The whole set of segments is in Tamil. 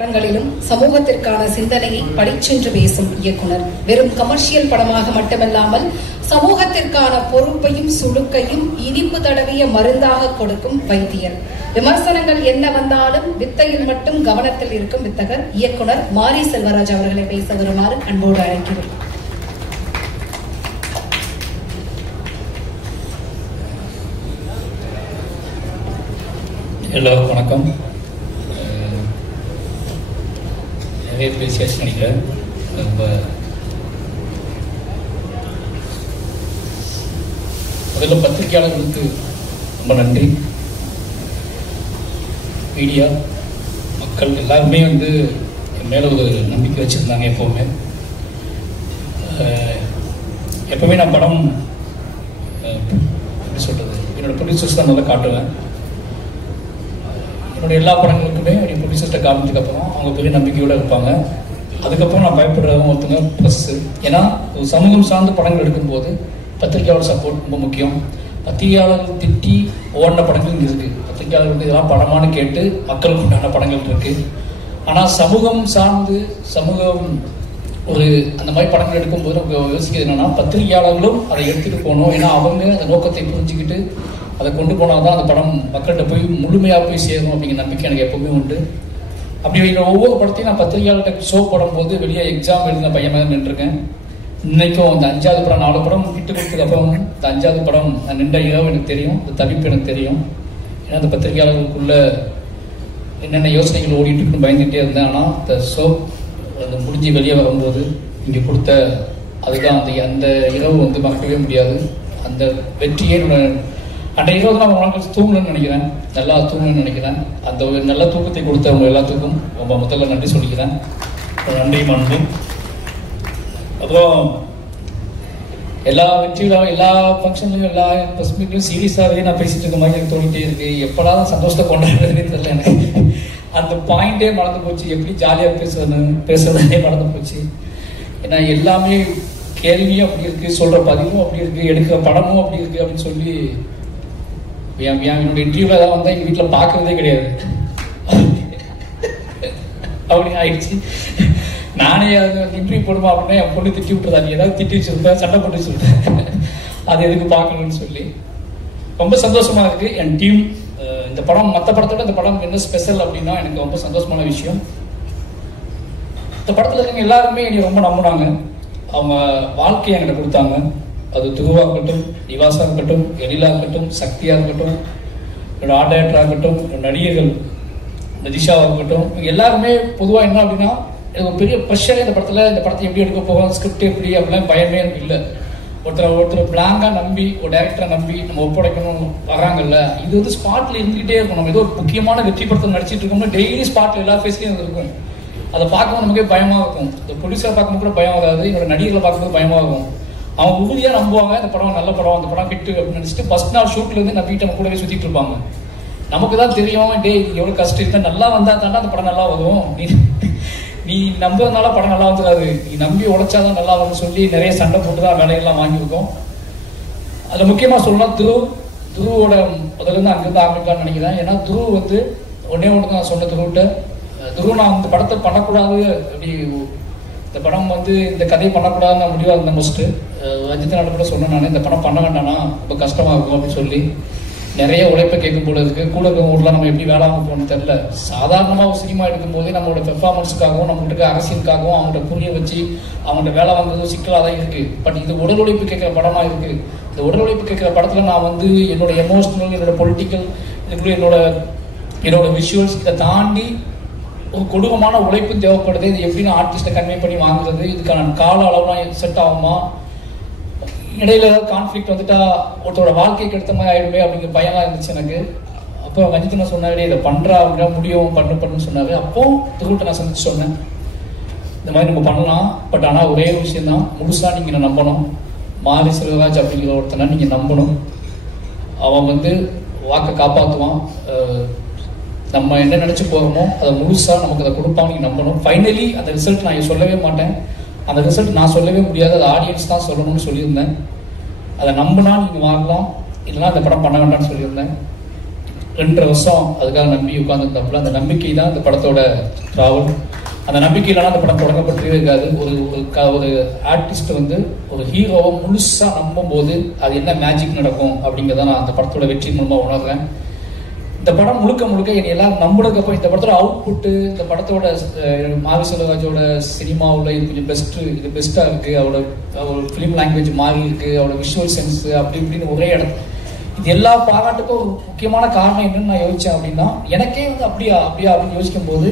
படங்களிலும் சமூகத்திற்கான சிந்தனையை படிச்சென்று பேசும் இயக்குனர். வெறும் கமர்ஷியல் படமாக மட்டுமல்லாமல் சமூகத்திற்கான பொறுப்பையும் சுழுக்கையும் இனிப்பு தடவிய மருந்தாக கொடுக்கும் வைத்தியர். விமர்சனங்கள் என்ன வந்தாலும் வித்தையில் மட்டும் கவனத்தில் இருக்கும் வித்தகர் இயக்குனர் மாரி செல்வராஜ் அவர்களை பேச வருமாறு அன்போடு அழைக்கிறேன். எல்லாருக்கும் வணக்கம். நிறைய பேசியாச்சு நினைக்கிறேன். முதல்ல பத்திரிகையாளர்களுக்கு ரொம்ப நன்றி. மீடியா மக்கள் எல்லாருமே என் மேலே ஒரு நம்பிக்கை வச்சுருந்தாங்க. எப்போவுமே நான் படம் எப்படி சொல்கிறது, என்னோடய ப்ரொடியூசர்ஸ் தான் நல்லா காட்டுவேன். என்னுடைய எல்லா படங்களுக்குமே என்னுடைய ப்ரொடியூசர்கிட்ட காமிச்சதுக்கப்புறம் அவங்க பெரிய நம்பிக்கையோடு இருப்பாங்க. அதுக்கப்புறம் நான் பயப்படுறவங்க ஒருத்தங்க ப்ரெஸ்ஸு. ஏன்னா ஒரு சமூகம் சார்ந்த படங்கள் எடுக்கும்போது பத்திரிகையாளர் சப்போர்ட் ரொம்ப முக்கியம். பத்திரிகையாளர்கள் திட்டி ஓடின படங்கள் இங்கே இருக்குது. பத்திரிகையாளர்களுக்கு இதெல்லாம் படமானு கேட்டு மக்களுக்கு உண்டான படங்கள் இருக்குது. ஆனால் சமூகம் சார்ந்து சமூகம் ஒரு அந்த மாதிரி படங்கள் எடுக்கும்போது நமக்கு யோசிக்கிறது என்னென்னா, பத்திரிகையாளர்களும் அதை எடுத்துகிட்டு போகணும். ஏன்னா அவங்க அந்த நோக்கத்தை புரிஞ்சுக்கிட்டு அதை கொண்டு போனால் தான் அந்த படம் மக்கள்கிட்ட போய் முழுமையாக போய் சேரும் அப்படிங்கிற நம்பிக்கை எனக்கு எப்பவுமே உண்டு. அப்படி ஒவ்வொரு படத்தையும் நான் பத்திரிகையாளர்கிட்ட ஷோ போடும்போது வெளியே எக்ஸாம் எழுதின பையன் மாதிரி நின்றுருக்கேன். இன்றைக்கும் அந்த 5வது படம் 4 படம் விட்டு கொடுத்ததுக்கு அப்புறம் இந்த 5வது படம் நான் நின்ற இரவு எனக்கு தெரியும், இந்த தவிப்பு எனக்கு தெரியும். ஏன்னா அந்த பத்திரிகையாளர்களுக்குள்ள என்னென்ன யோசனைகள் ஓடிட்டு இருக்குன்னு பயந்துகிட்டே இருந்தேன். ஆனால் இந்த ஷோ அந்த முடிஞ்சு வெளியே வரும்போது இங்கே கொடுத்த அதுதான் அந்த இரவு மறக்கவே முடியாது. அந்த வெற்றியே அந்த இரவு நான் உங்களுக்கு தூங்கணும்னு நினைக்கிறேன், நல்லா தூங்கணும்னு நினைக்கிறேன். அந்த ஒரு நல்ல தூக்கத்தை கொடுத்தவங்க எல்லாத்துக்கும் ரொம்ப முதல்ல நன்றி சொல்லிக்கிறேன். நன்றி மனது. அப்புறம் எல்லா வெற்றியிலும் எல்லா ஃபங்க்ஷன்லையும் எல்லா ப்ரெஸ் மீட்லையும் சீரியஸாகவே நான் பேசிட்டு இருக்க மாதிரி எனக்கு தோணிகிட்டே இருக்கு. எப்போதான் சந்தோஷத்தை கொண்டாடுறதுனே தெரியல எனக்கு. அந்த பாயிண்டே மறந்து போச்சு. எப்படி ஜாலியாக பேசுறதுனே மறந்து போச்சு. ஏன்னா எல்லாமே கேள்வியும் அப்படி இருக்குது, சொல்கிற பதிவும் அப்படி இருக்குது, எடுக்கிற படமும் அப்படி இருக்குது அப்படின்னு சொல்லி என்னோட இன்டர்வியூவில் ஏதாவது வந்தால் எங்கள் வீட்டில் பார்க்கறதே கிடையாது. அப்படி ஆயிடுச்சு. நானே அது இன்டர்வியூ போடுமா அப்படின்னா என் பொண்ணு திட்டி விட்டுறதா, நீ ஏதாவது திட்டி வச்சுருப்பேன், சண்டை போட்டு வச்சுருப்பேன், அது எதுக்கு பார்க்கணும்னு சொல்லி ரொம்ப சந்தோஷமாக இருக்குது. என் டீம் இந்த படம் மற்ற படத்தோட இந்த படம் என்ன ஸ்பெஷல் அப்படின்னா எனக்கு ரொம்ப சந்தோஷமான விஷயம். இந்த படத்தில் இருக்கவங்க எல்லாருமே என்னை ரொம்ப நம்பினாங்க. அவங்க வாழ்க்கையை என்கிட்ட கொடுத்தாங்க. அது துருவா இருக்கட்டும், நிவாசா இருக்கட்டும், எழிலா இருக்கட்டும், சக்தியாக இருக்கட்டும், என்னோட ஆர்ட் டைரக்டராக இருக்கட்டும், நடிகர்கள் நதிஷாவாக இருக்கட்டும், எல்லாருமே பொதுவாக என்ன அப்படின்னா எனக்கு ஒரு பெரிய ப்ரெஷரே இந்த படத்தை எப்படி எடுக்க போகிறோம், ஸ்கிரிப்ட் எப்படி அப்படிலாம் பயமே எனக்கு இல்லை. ஒருத்தர் பிளாங்காக நம்பி ஒரு டைரக்டரை நம்பி நம்ம ஒப்படைக்கணும் வராங்கல்ல, இது ஸ்பாட்டில் இருந்துகிட்டே இருக்கும். நம்ம ஏதோ ஒரு முக்கியமான வெற்றி படத்தில் நடிச்சிட்டு இருக்கோம்னா டெய்லி ஸ்பாட்டில் எல்லா ஃபேஸ்லையும் இருக்கும். அதை பார்க்கும்போது நமக்கே பயமாக இருக்கும். இந்த ப்ரொடியூசரை பார்க்கும்போது கூட பயம் வராது, என்னோட நடிகர்களை பார்க்கும்போது பயமாக இருக்கும். அவங்க உறுதியாக நம்புவாங்க இந்த படம் நல்ல படம், அந்த படம் ஹிட்டு அப்படின்னு நினச்சிட்டு ஃபர்ஸ்ட் நாள் ஷூட்லேருந்து நம்பிட்டு நம்ம கூடவே சுற்றிட்டு இருப்பாங்க. நமக்கு தான் தெரியும், டே எவ்வளோ கஷ்டம் இருந்தால் நல்லா வந்தால் தாண்டா அந்த படம் நல்லா வரும், நீ நம்புறதுனால படம் நல்லா வந்துடாது, நீ நம்பி உழைச்சாதான் நல்லா வரும்னு சொல்லி நிறைய சண்டை போட்டு தான் வேலையெல்லாம் வாங்கியிருக்கோம். அதில் முக்கியமாக சொல்லலாம் துருவோட முதல்ல அங்கேருந்து ஆரம்பிக்கலாம்னு நினைக்கிறேன். ஏன்னா துரு ஒன்றே ஒன்று தான் சொன்ன துருவிட்ட, துரு நான் இந்த படத்தை பண்ணக்கூடாது, அப்படி இந்த படம் இந்த கதையை பண்ணக்கூடாதுன்னு நான் முடிவாக இருந்தேன். மோஸ்ட்டு ரஞ்சித் நாடு கூட சொன்னேன், நான் இந்த படம் பண்ண வேண்டாம்னா ரொம்ப கஷ்டமாக இருக்கும் அப்படின்னு சொல்லி நிறைய உழைப்பை கேட்கும் போல இருக்குது. கூட ஊரில் நம்ம எப்படி வேலை வாங்க போகணும்னு தெரியல. சாதாரணமாக ஒரு சினிமா எடுக்கும்போது நம்மளோட பெர்ஃபார்மன்ஸுக்காகவும் நம்மகிட்ட அரசியலுக்காகவும் அவங்கள்ட்ட புரிய வச்சு அவங்கள்ட்ட வேலை வாங்குறதும் சிக்கலாக தான் இருக்குது. பட் இது உடல் உழைப்பு கேட்குற படமாக இருக்குது. இந்த உடல் உழைப்பு கேட்குற படத்தில் நான் என்னோட எமோஷனல், என்னோட பொலிட்டிக்கல், இதுக்குள்ள என்னோட விஷுவல்ஸ் இதை தாண்டி ஒரு கொடூரமான உழைப்பும் தேவைப்படுது. இது எப்படி நான் ஆர்டிஸ்ட்டை கன்வே பண்ணி வாங்குறது, இதுக்கான கால அளவுலாம் செட் ஆகுமா, இடையில ஏதாவது கான்ஃப்ளிக்ட் வந்துட்டா ஒருத்தரோட வாழ்க்கைக்கு எடுத்த மாதிரி ஆகிடுமே அப்படிங்கிற பயம்லாம் இருந்துச்சு எனக்கு. அப்போ ரஞ்சித் நான் சொன்னாரு, இதை பண்ணுறா அப்படின்னா முடியும் பண்ணுன்னு சொன்னார். அப்போ திருவிட்ட நான் சந்திச்சு சொன்னேன், இந்த மாதிரி நம்ம பண்ணலாம், பட் ஆனால் ஒரே ஒரு விஷயம் தான், முழுசாக நீங்கள் நம்பணும். மாரி செல்வராஜ் அப்படிங்கிற ஒருத்தனை நீங்கள் நம்பணும். அவன் வாக்கை காப்பாற்றுவான். நம்ம என்ன நினச்சி போகிறோமோ அதை முழுசாக நமக்கு அதை கொடுப்பான்னு நீங்கள் நம்பணும். ஃபைனலி அந்த ரிசல்ட் நான் சொல்லவே மாட்டேன், அந்த ரிசல்ட் நான் சொல்லவே முடியாது, அது ஆடியன்ஸ் தான் சொல்லணும்னு சொல்லியிருந்தேன். அதை நம்பினா நீங்கள் வாங்கலாம், இல்லைனா அந்த படம் பண்ண வேண்டாம்னு சொல்லியிருந்தேன். 2.5 வருஷம் அதுக்காக நம்பி உட்கார்ந்துருந்தாப்புல. அந்த நம்பிக்கை தான் இந்த படத்தோட டிராவல். அந்த நம்பிக்கையிலான அந்த படம் தொடங்கப்பட்டே இருக்காது. ஒரு ஆர்டிஸ்ட் வந்து ஒரு ஹீரோவை முழுசா நம்பும் போது அது என்ன மேஜிக் நடக்கும் அப்படிங்கிறத நான் அந்த படத்தோட வெற்றி மூலமா உணர்றேன். இந்த படம் முழுக்க முழுக்க என்னை எல்லாரும் நம்பினதுக்கு அப்புறம் இந்த படத்தோட அவுட்புட்டு, இந்த படத்தோட மாரி செல்வராஜோட சினிமாவில் இது கொஞ்சம் இது பெஸ்ட்டாக இருக்குது, அவரோட ஃபிலிம் லாங்குவேஜ் மாறி இருக்குது, அவரோட விஷுவல் சென்ஸ் அப்படி இப்படின்னு ஒரே இடம். இது எல்லா பாராட்டுக்கும் ஒரு முக்கியமான காரணம் என்னன்னு நான் யோசித்தேன் அப்படின்னா, எனக்கே வந்து அப்படியா அப்படின்னு யோசிக்கும் போது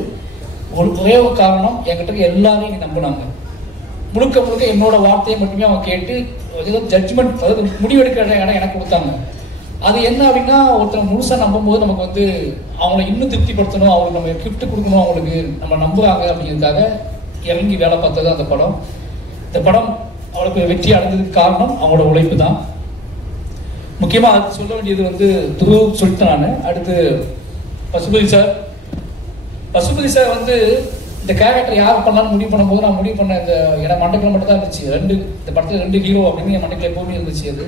ஒரே ஒரு காரணம், என்கிட்ட எல்லாரும் இங்கே நம்பினாங்க. முழுக்க முழுக்க என்னோட வார்த்தையை மட்டுமே அவங்க கேட்டு ஏதோ ஜட்ஜ்மெண்ட், அதாவது முடிவெடுக்கிற இடம் எனக்கு கொடுத்தாங்க. அது என்ன அப்படின்னா, ஒருத்தர் முழுசாக நம்பும் போது நமக்கு வந்து அவங்கள இன்னும் திருப்திப்படுத்தணும், அவங்களுக்கு நம்ம கிஃப்ட் கொடுக்கணும், அவங்களுக்கு நம்ம நம்புறாங்க அப்படிங்கிறதுக்காக இறங்கி வேலை பார்த்தது அந்த படம். இந்த படம் அவளுக்கு வெற்றி அடைஞ்சதுக்கு காரணம் அவங்களோட உழைப்பு தான். முக்கியமாக அது சொல்ல வேண்டியது வந்து துரு சொல்லிட்டேன் நான். அடுத்து பசுபதி சார் வந்து இந்த கேரக்டர் யார் பண்ணலான்னு முடிவு பண்ணும்போது நான் முடிவு பண்ண இந்த எனக்கு மண்டக்கில் மட்டும் தான் இருந்துச்சு. இந்த படத்தில் 2 ஹீரோ அப்படின்னு என் மண்டக்கில் எப்பவுமே இருந்துச்சு. அது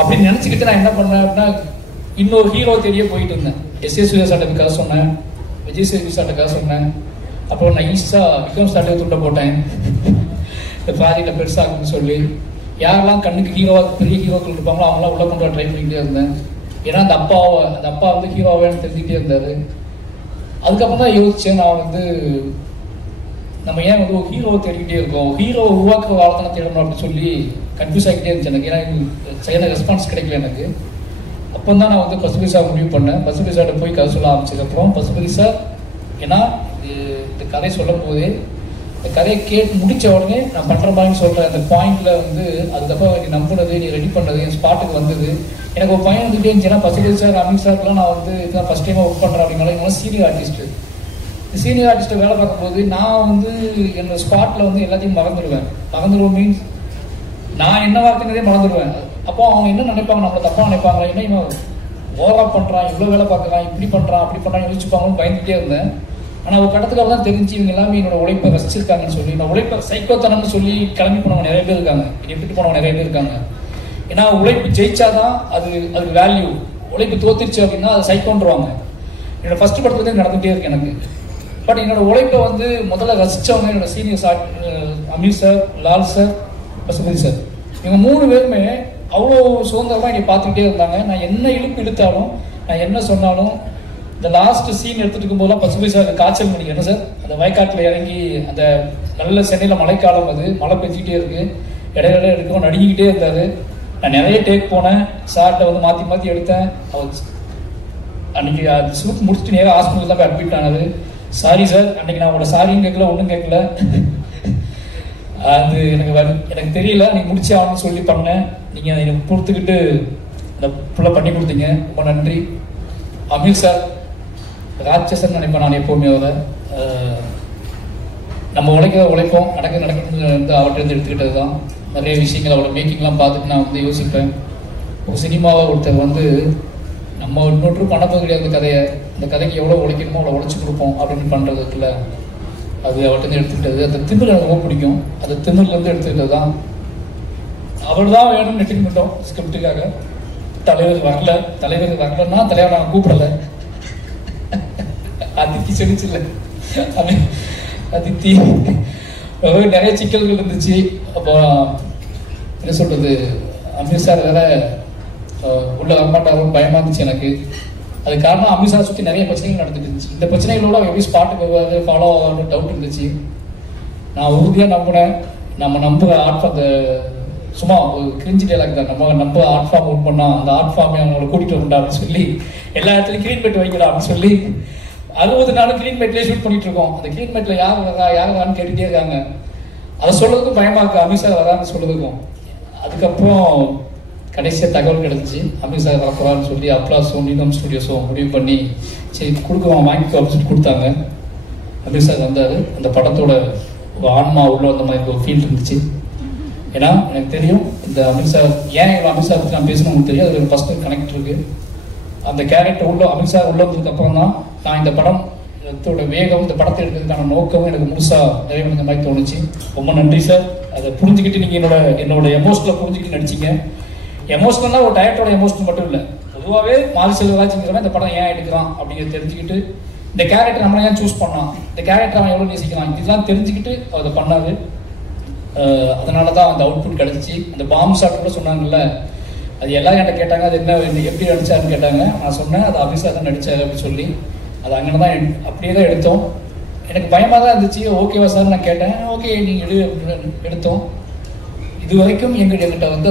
அப்படின்னு நினச்சிக்கிட்டு நான் என்ன பண்ணேன் அப்படின்னா, இன்னொரு ஹீரோ தேடியே போயிட்டு இருந்தேன். எஸ்.ஏ. சூர்யா சார்ட்ட கதை சொன்னேன், விஜய் சேதுபதி சார்ட்ட கதை சொன்னேன். அப்புறம் நான் விக்ரம் சார்ட்ட துண்டை போட்டேன் இந்த ப்ராஜெக்டை பெருசாகுன்னு சொல்லி. யாரெல்லாம் கண்ணுக்கு பெரிய ஹீரோக்கள் இருப்பாங்களோ அவங்களாம் உள்ள கொண்டு ட்ரை பண்ணிக்கிட்டே இருந்தேன். ஏன்னா அந்த அப்பா வந்து ஹீரோவான்னு தெரிஞ்சுக்கிட்டே இருந்தார். அதுக்கப்புறம் தான் யோசிச்சேன், நான் வந்து நம்ம ஏன் வந்து ஒரு ஹீரோவை தேடிக்கிட்டே இருக்கோம், ஹீரோவை உருவாக்குற வார்த்தை தேடணும் அப்படின்னு சொல்லி கன்ஃபியூஸ் ஆகிக்கிட்டே இருந்துச்சு எனக்கு. ஏன்னா சரியான ரெஸ்பான்ஸ் கிடைக்கல எனக்கு. அப்போ தான் நான் வந்து பசுபதி சார் முடிவு பண்ணேன். பசுபதி சார்கிட்ட போய் கதை சொல்ல ஆரம்பிச்சதுக்கப்புறம் பசுபதி சார், ஏன்னா இந்த கதை சொல்லும் போதே இந்த கதையை கேட்டு முடித்த உடனே நான் பண்ணுற மாதிரி சொல்கிறேன். அந்த பாயிண்டில் வந்து அதுக்கப்புறம் நீ நம்பினது, நீ ரெடி பண்ணது, என் ஸ்பாட்டுக்கு வந்தது. எனக்கு ஒரு பையன் வந்துகிட்டே இருந்துச்சுன்னா பசுபதி சார், அமித் சார்லாம் நான் வந்து இதுதான் ஃபஸ்ட் டைமாக ஒர்க் பண்ணுறேன் அப்படின்னாலும் இவங்க சீனியர் ஆர்டிஸ்ட்டு. சீனியர் ஆர்டிஸ்ட்டை வேலை பார்க்கும்போது நான் வந்து என்னோட ஸ்பாட்டில் வந்து எல்லாத்தையும் மறந்துடுவேன் மீன்ஸ் நான் என்ன வார்த்தைங்கிறதே மறந்துடுவேன். அப்போ அவங்க என்ன நினைப்பாங்க, நம்மளை தப்பாக நினைப்பாங்களா, என்ன இவன் ஓவரா பண்ணுறான், இவ்வளோ வேலை பார்க்குறான், இப்படி பண்ணுறான் அப்படி பண்ணுறான்னு யோசிச்சுப்பாங்கன்னு பயந்துகிட்டே இருந்தேன். ஆனால் ஒரு கடத்துக்காக தான் தெரிஞ்சு இவங்க எல்லாமே என்னோட உழைப்பை ரசிச்சிருக்காங்கன்னு சொல்லி, நான் உழைப்பை சைக்கோத்தனம்னு சொல்லி கிளம்பி போனவங்க நிறைய பேர் இருக்காங்க, விட்டுட்டு போனவங்க நிறைய பேர் இருக்காங்க. ஏன்னா உழைப்பு ஜெயிச்சாதான் அதுக்கு வேல்யூ, உழைப்பு தோத்துருச்சு அப்படின்னா அதை சைக்கோன்றுவாங்க. என்னோட ஃபர்ஸ்ட் படத்துல வந்து நடந்துகிட்டே இருக்கு எனக்கு. பட் என்னோட உழைப்பை வந்து முதல்ல ரசித்தவங்க என்னோட senior sir Ameer sir, Lal sir, Pasupathi sir, இவங்க 3 பேருமே அவ்வளோ சுதந்திரமாக என்னை பார்த்துக்கிட்டே இருந்தாங்க. நான் என்ன இழுத்தாலும், நான் என்ன சொன்னாலும், இந்த லாஸ்ட் சீன் எடுத்துட்டு இருக்கும்போதெல்லாம் பசுபதி சார் காய்ச்சல் மணி என்ன சார், அந்த வயக்காட்டில் இறங்கி அந்த நல்ல சென்னையில் மழைக்காலம், அது மழை பெஞ்சிக்கிட்டே இருக்கு, இடையில எடுக்கவும் நடுங்கிக்கிட்டே இருந்தார். நான் நிறைய டேக் போனேன், சார்கிட்ட வந்து மாற்றி எடுத்தேன். அவர் அன்னைக்கு ஷூட் முடிச்சுட்டு நேராக ஹாஸ்பிட்டல் தான் போய் அட்மிட் ஆனது. சாரி சார், அன்னைக்கு நான் உங்களோட சாரியும் கேட்கல, ஒன்றும் கேட்கல, அது எனக்கு தெரியல, நீங்க முடிச்சு ஆகணும்னு சொல்லி பண்ணேன். நீங்க எனக்கு பொறுத்துக்கிட்டு இந்த ஃபுல்லாக பண்ணி கொடுத்தீங்க, ரொம்ப நன்றி. அமீர் சார் ராட்சசன் நினைப்பேன் நான் எப்போவுமே. அவரை நம்ம உழைப்போம் நடக்கணும்னு வந்து அவர்கிட்ட இருந்து எடுத்துக்கிட்டது தான். நிறைய விஷயங்கள் அவரோட மேக்கிங்லாம் பார்த்துட்டு நான் வந்து யோசிப்பேன், ஒரு சினிமாவை ஒருத்தர் வந்து நம்ம இன்னொரு பண்ணப்போது கிடையாது, அந்த கதைக்கு எவ்வளோ உழைக்கணுமோ அவ்வளோ உழைச்சி கொடுப்போம் அப்படின்னு பண்ணுறதுக்குள்ள அது அவர்கிட்ட எடுத்துக்கிட்டது. அந்த திமிர் எனக்கு ரொம்ப பிடிக்கும், அந்த திமிர்லேருந்து எடுத்துக்கிட்டது தான். அவர் தான் வேணும்னு நெட்டிக்கிட்டோம் ஸ்கிரிப்டுக்காக. தலைவர் வரலன்னா தலைவர் நான் கூப்பிடலை, அதித்தி சொல்லிச்சுல்ல, அதித்தி நிறைய சிக்கல்கள் இருந்துச்சு. அப்போ என்ன சொல்றது, அமீர் சார் வேற உள்ள வரமாட்டாரும் பயமா இருந்துச்சு எனக்கு. அது காரணம் அமீர் சார் சுற்றி நிறைய பிரச்சனைகள் நடந்துட்டு இருந்துச்சு. இந்த பிரச்சனைகளோட எப்படி ஸ்பாட்டுக்கு வருவாரு, ஃபாலோ ஆகாதுன்னு டவுட் இருந்துச்சு. நான் உறுதியாக நம்பினேன், நம்ம நம்புற ஆர்ட் சும்மா ஒரு கிரிஞ்சி டைலாக் தான், நம்ம நம்ப ஆர்ட் ஃபார்ம் ஒர்க் பண்ணா அந்த ஆர்ட் ஃபார்மே அவங்கள கூட்டிட்டு வரண்டா அப்படின்னு சொல்லி எல்லா இடத்துலையும் கிளீன் பெட் வைக்கிறா அப்படின்னு சொல்லி 60 நாளும் கிளீன் பெட்லேயே ஷூட் பண்ணிட்டு இருக்கோம். அந்த கிளீன் பெட்ல யார் வரான்னு கேட்டுட்டே இருக்காங்க. அதை சொல்றதுக்கும் பயமா இருக்கு, அமீர் சார் வரான்னு சொல்றதுக்கும். அதுக்கப்புறம் கடைசியாக தகவல் கிடைச்சி அமீர் சார் வரப்போறான்னு சொல்லி அப்ளாஸும் நீதம் ஸ்டுடியோஸும் முடிவு பண்ணி சரி கொடுக்குவோம் வாங்கிக்கோ அப்படின்னு சொல்லி கொடுத்தாங்க. அமீர் சார் வந்தார். அந்த படத்தோட ஒரு ஆன்மா உள்ள வந்த மாதிரி ஒரு ஃபீல் இருந்துச்சு. ஏன்னா எனக்கு தெரியும் இந்த அமீர் சார், ஏன் இவ்வளோ அமீர் சார் பற்றி நான் பேசணும் உங்களுக்கு தெரியும், அது ஒரு பர்சனல் கனெக்ட் இருக்கு. அந்த கேரக்டர் உள்ள அமீர் சார் உள்ள வந்ததுக்கு அப்புறம் தான் நான் இந்த படத்தோட வேகம், இந்த படத்தை எடுக்கிறதுக்கான நோக்கமும் எனக்கு முழுசா நிறைவேற மாதிரி தோணுச்சு. ரொம்ப நன்றி சார். அதை புரிஞ்சுக்கிட்டு நீங்க என்னோட எமோஷனலை புரிஞ்சுக்கிட்டு நடிச்சிங்க. எமோஷனல்னா ஒரு டயட்டோட எமோஷனல் மட்டும் இல்லை, பொதுவாகவே மாரி செல்வராஜ்ங்கிறவன் இந்த படம் ஏன் எடுக்கிறான் அப்படிங்கிறத தெரிஞ்சுக்கிட்டு, இந்த கேரக்டர் நம்மளை ஏன் சூஸ் பண்ணான், இந்த கேரக்டர் அவன் எவ்வளோ நேசிக்கிறான், இதெல்லாம் தெரிஞ்சுக்கிட்டு அதை பண்ணாரு. அதனால தான் அந்த அவுட்புட் கிடச்சிச்சு. அந்த பாம் ஷாட் கூட சொன்னாங்கல்ல, அது எல்லாம் என்கிட்ட கேட்டாங்க, அது என்ன எப்படி நடிச்சாருன்னு கேட்டாங்க. நான் சொன்னேன் அது அபிஷா தான் நடிச்சாரு அப்படின்னு சொல்லி. அது அங்கே தான் அப்படியே தான் எடுத்தோம். எனக்கு பயமாக தான் இருந்துச்சு. ஓகேவா சார் நான் கேட்டேன். ஓகே நீங்கள் எடுத்தோம். இது வரைக்கும் எங்கிட்ட வந்து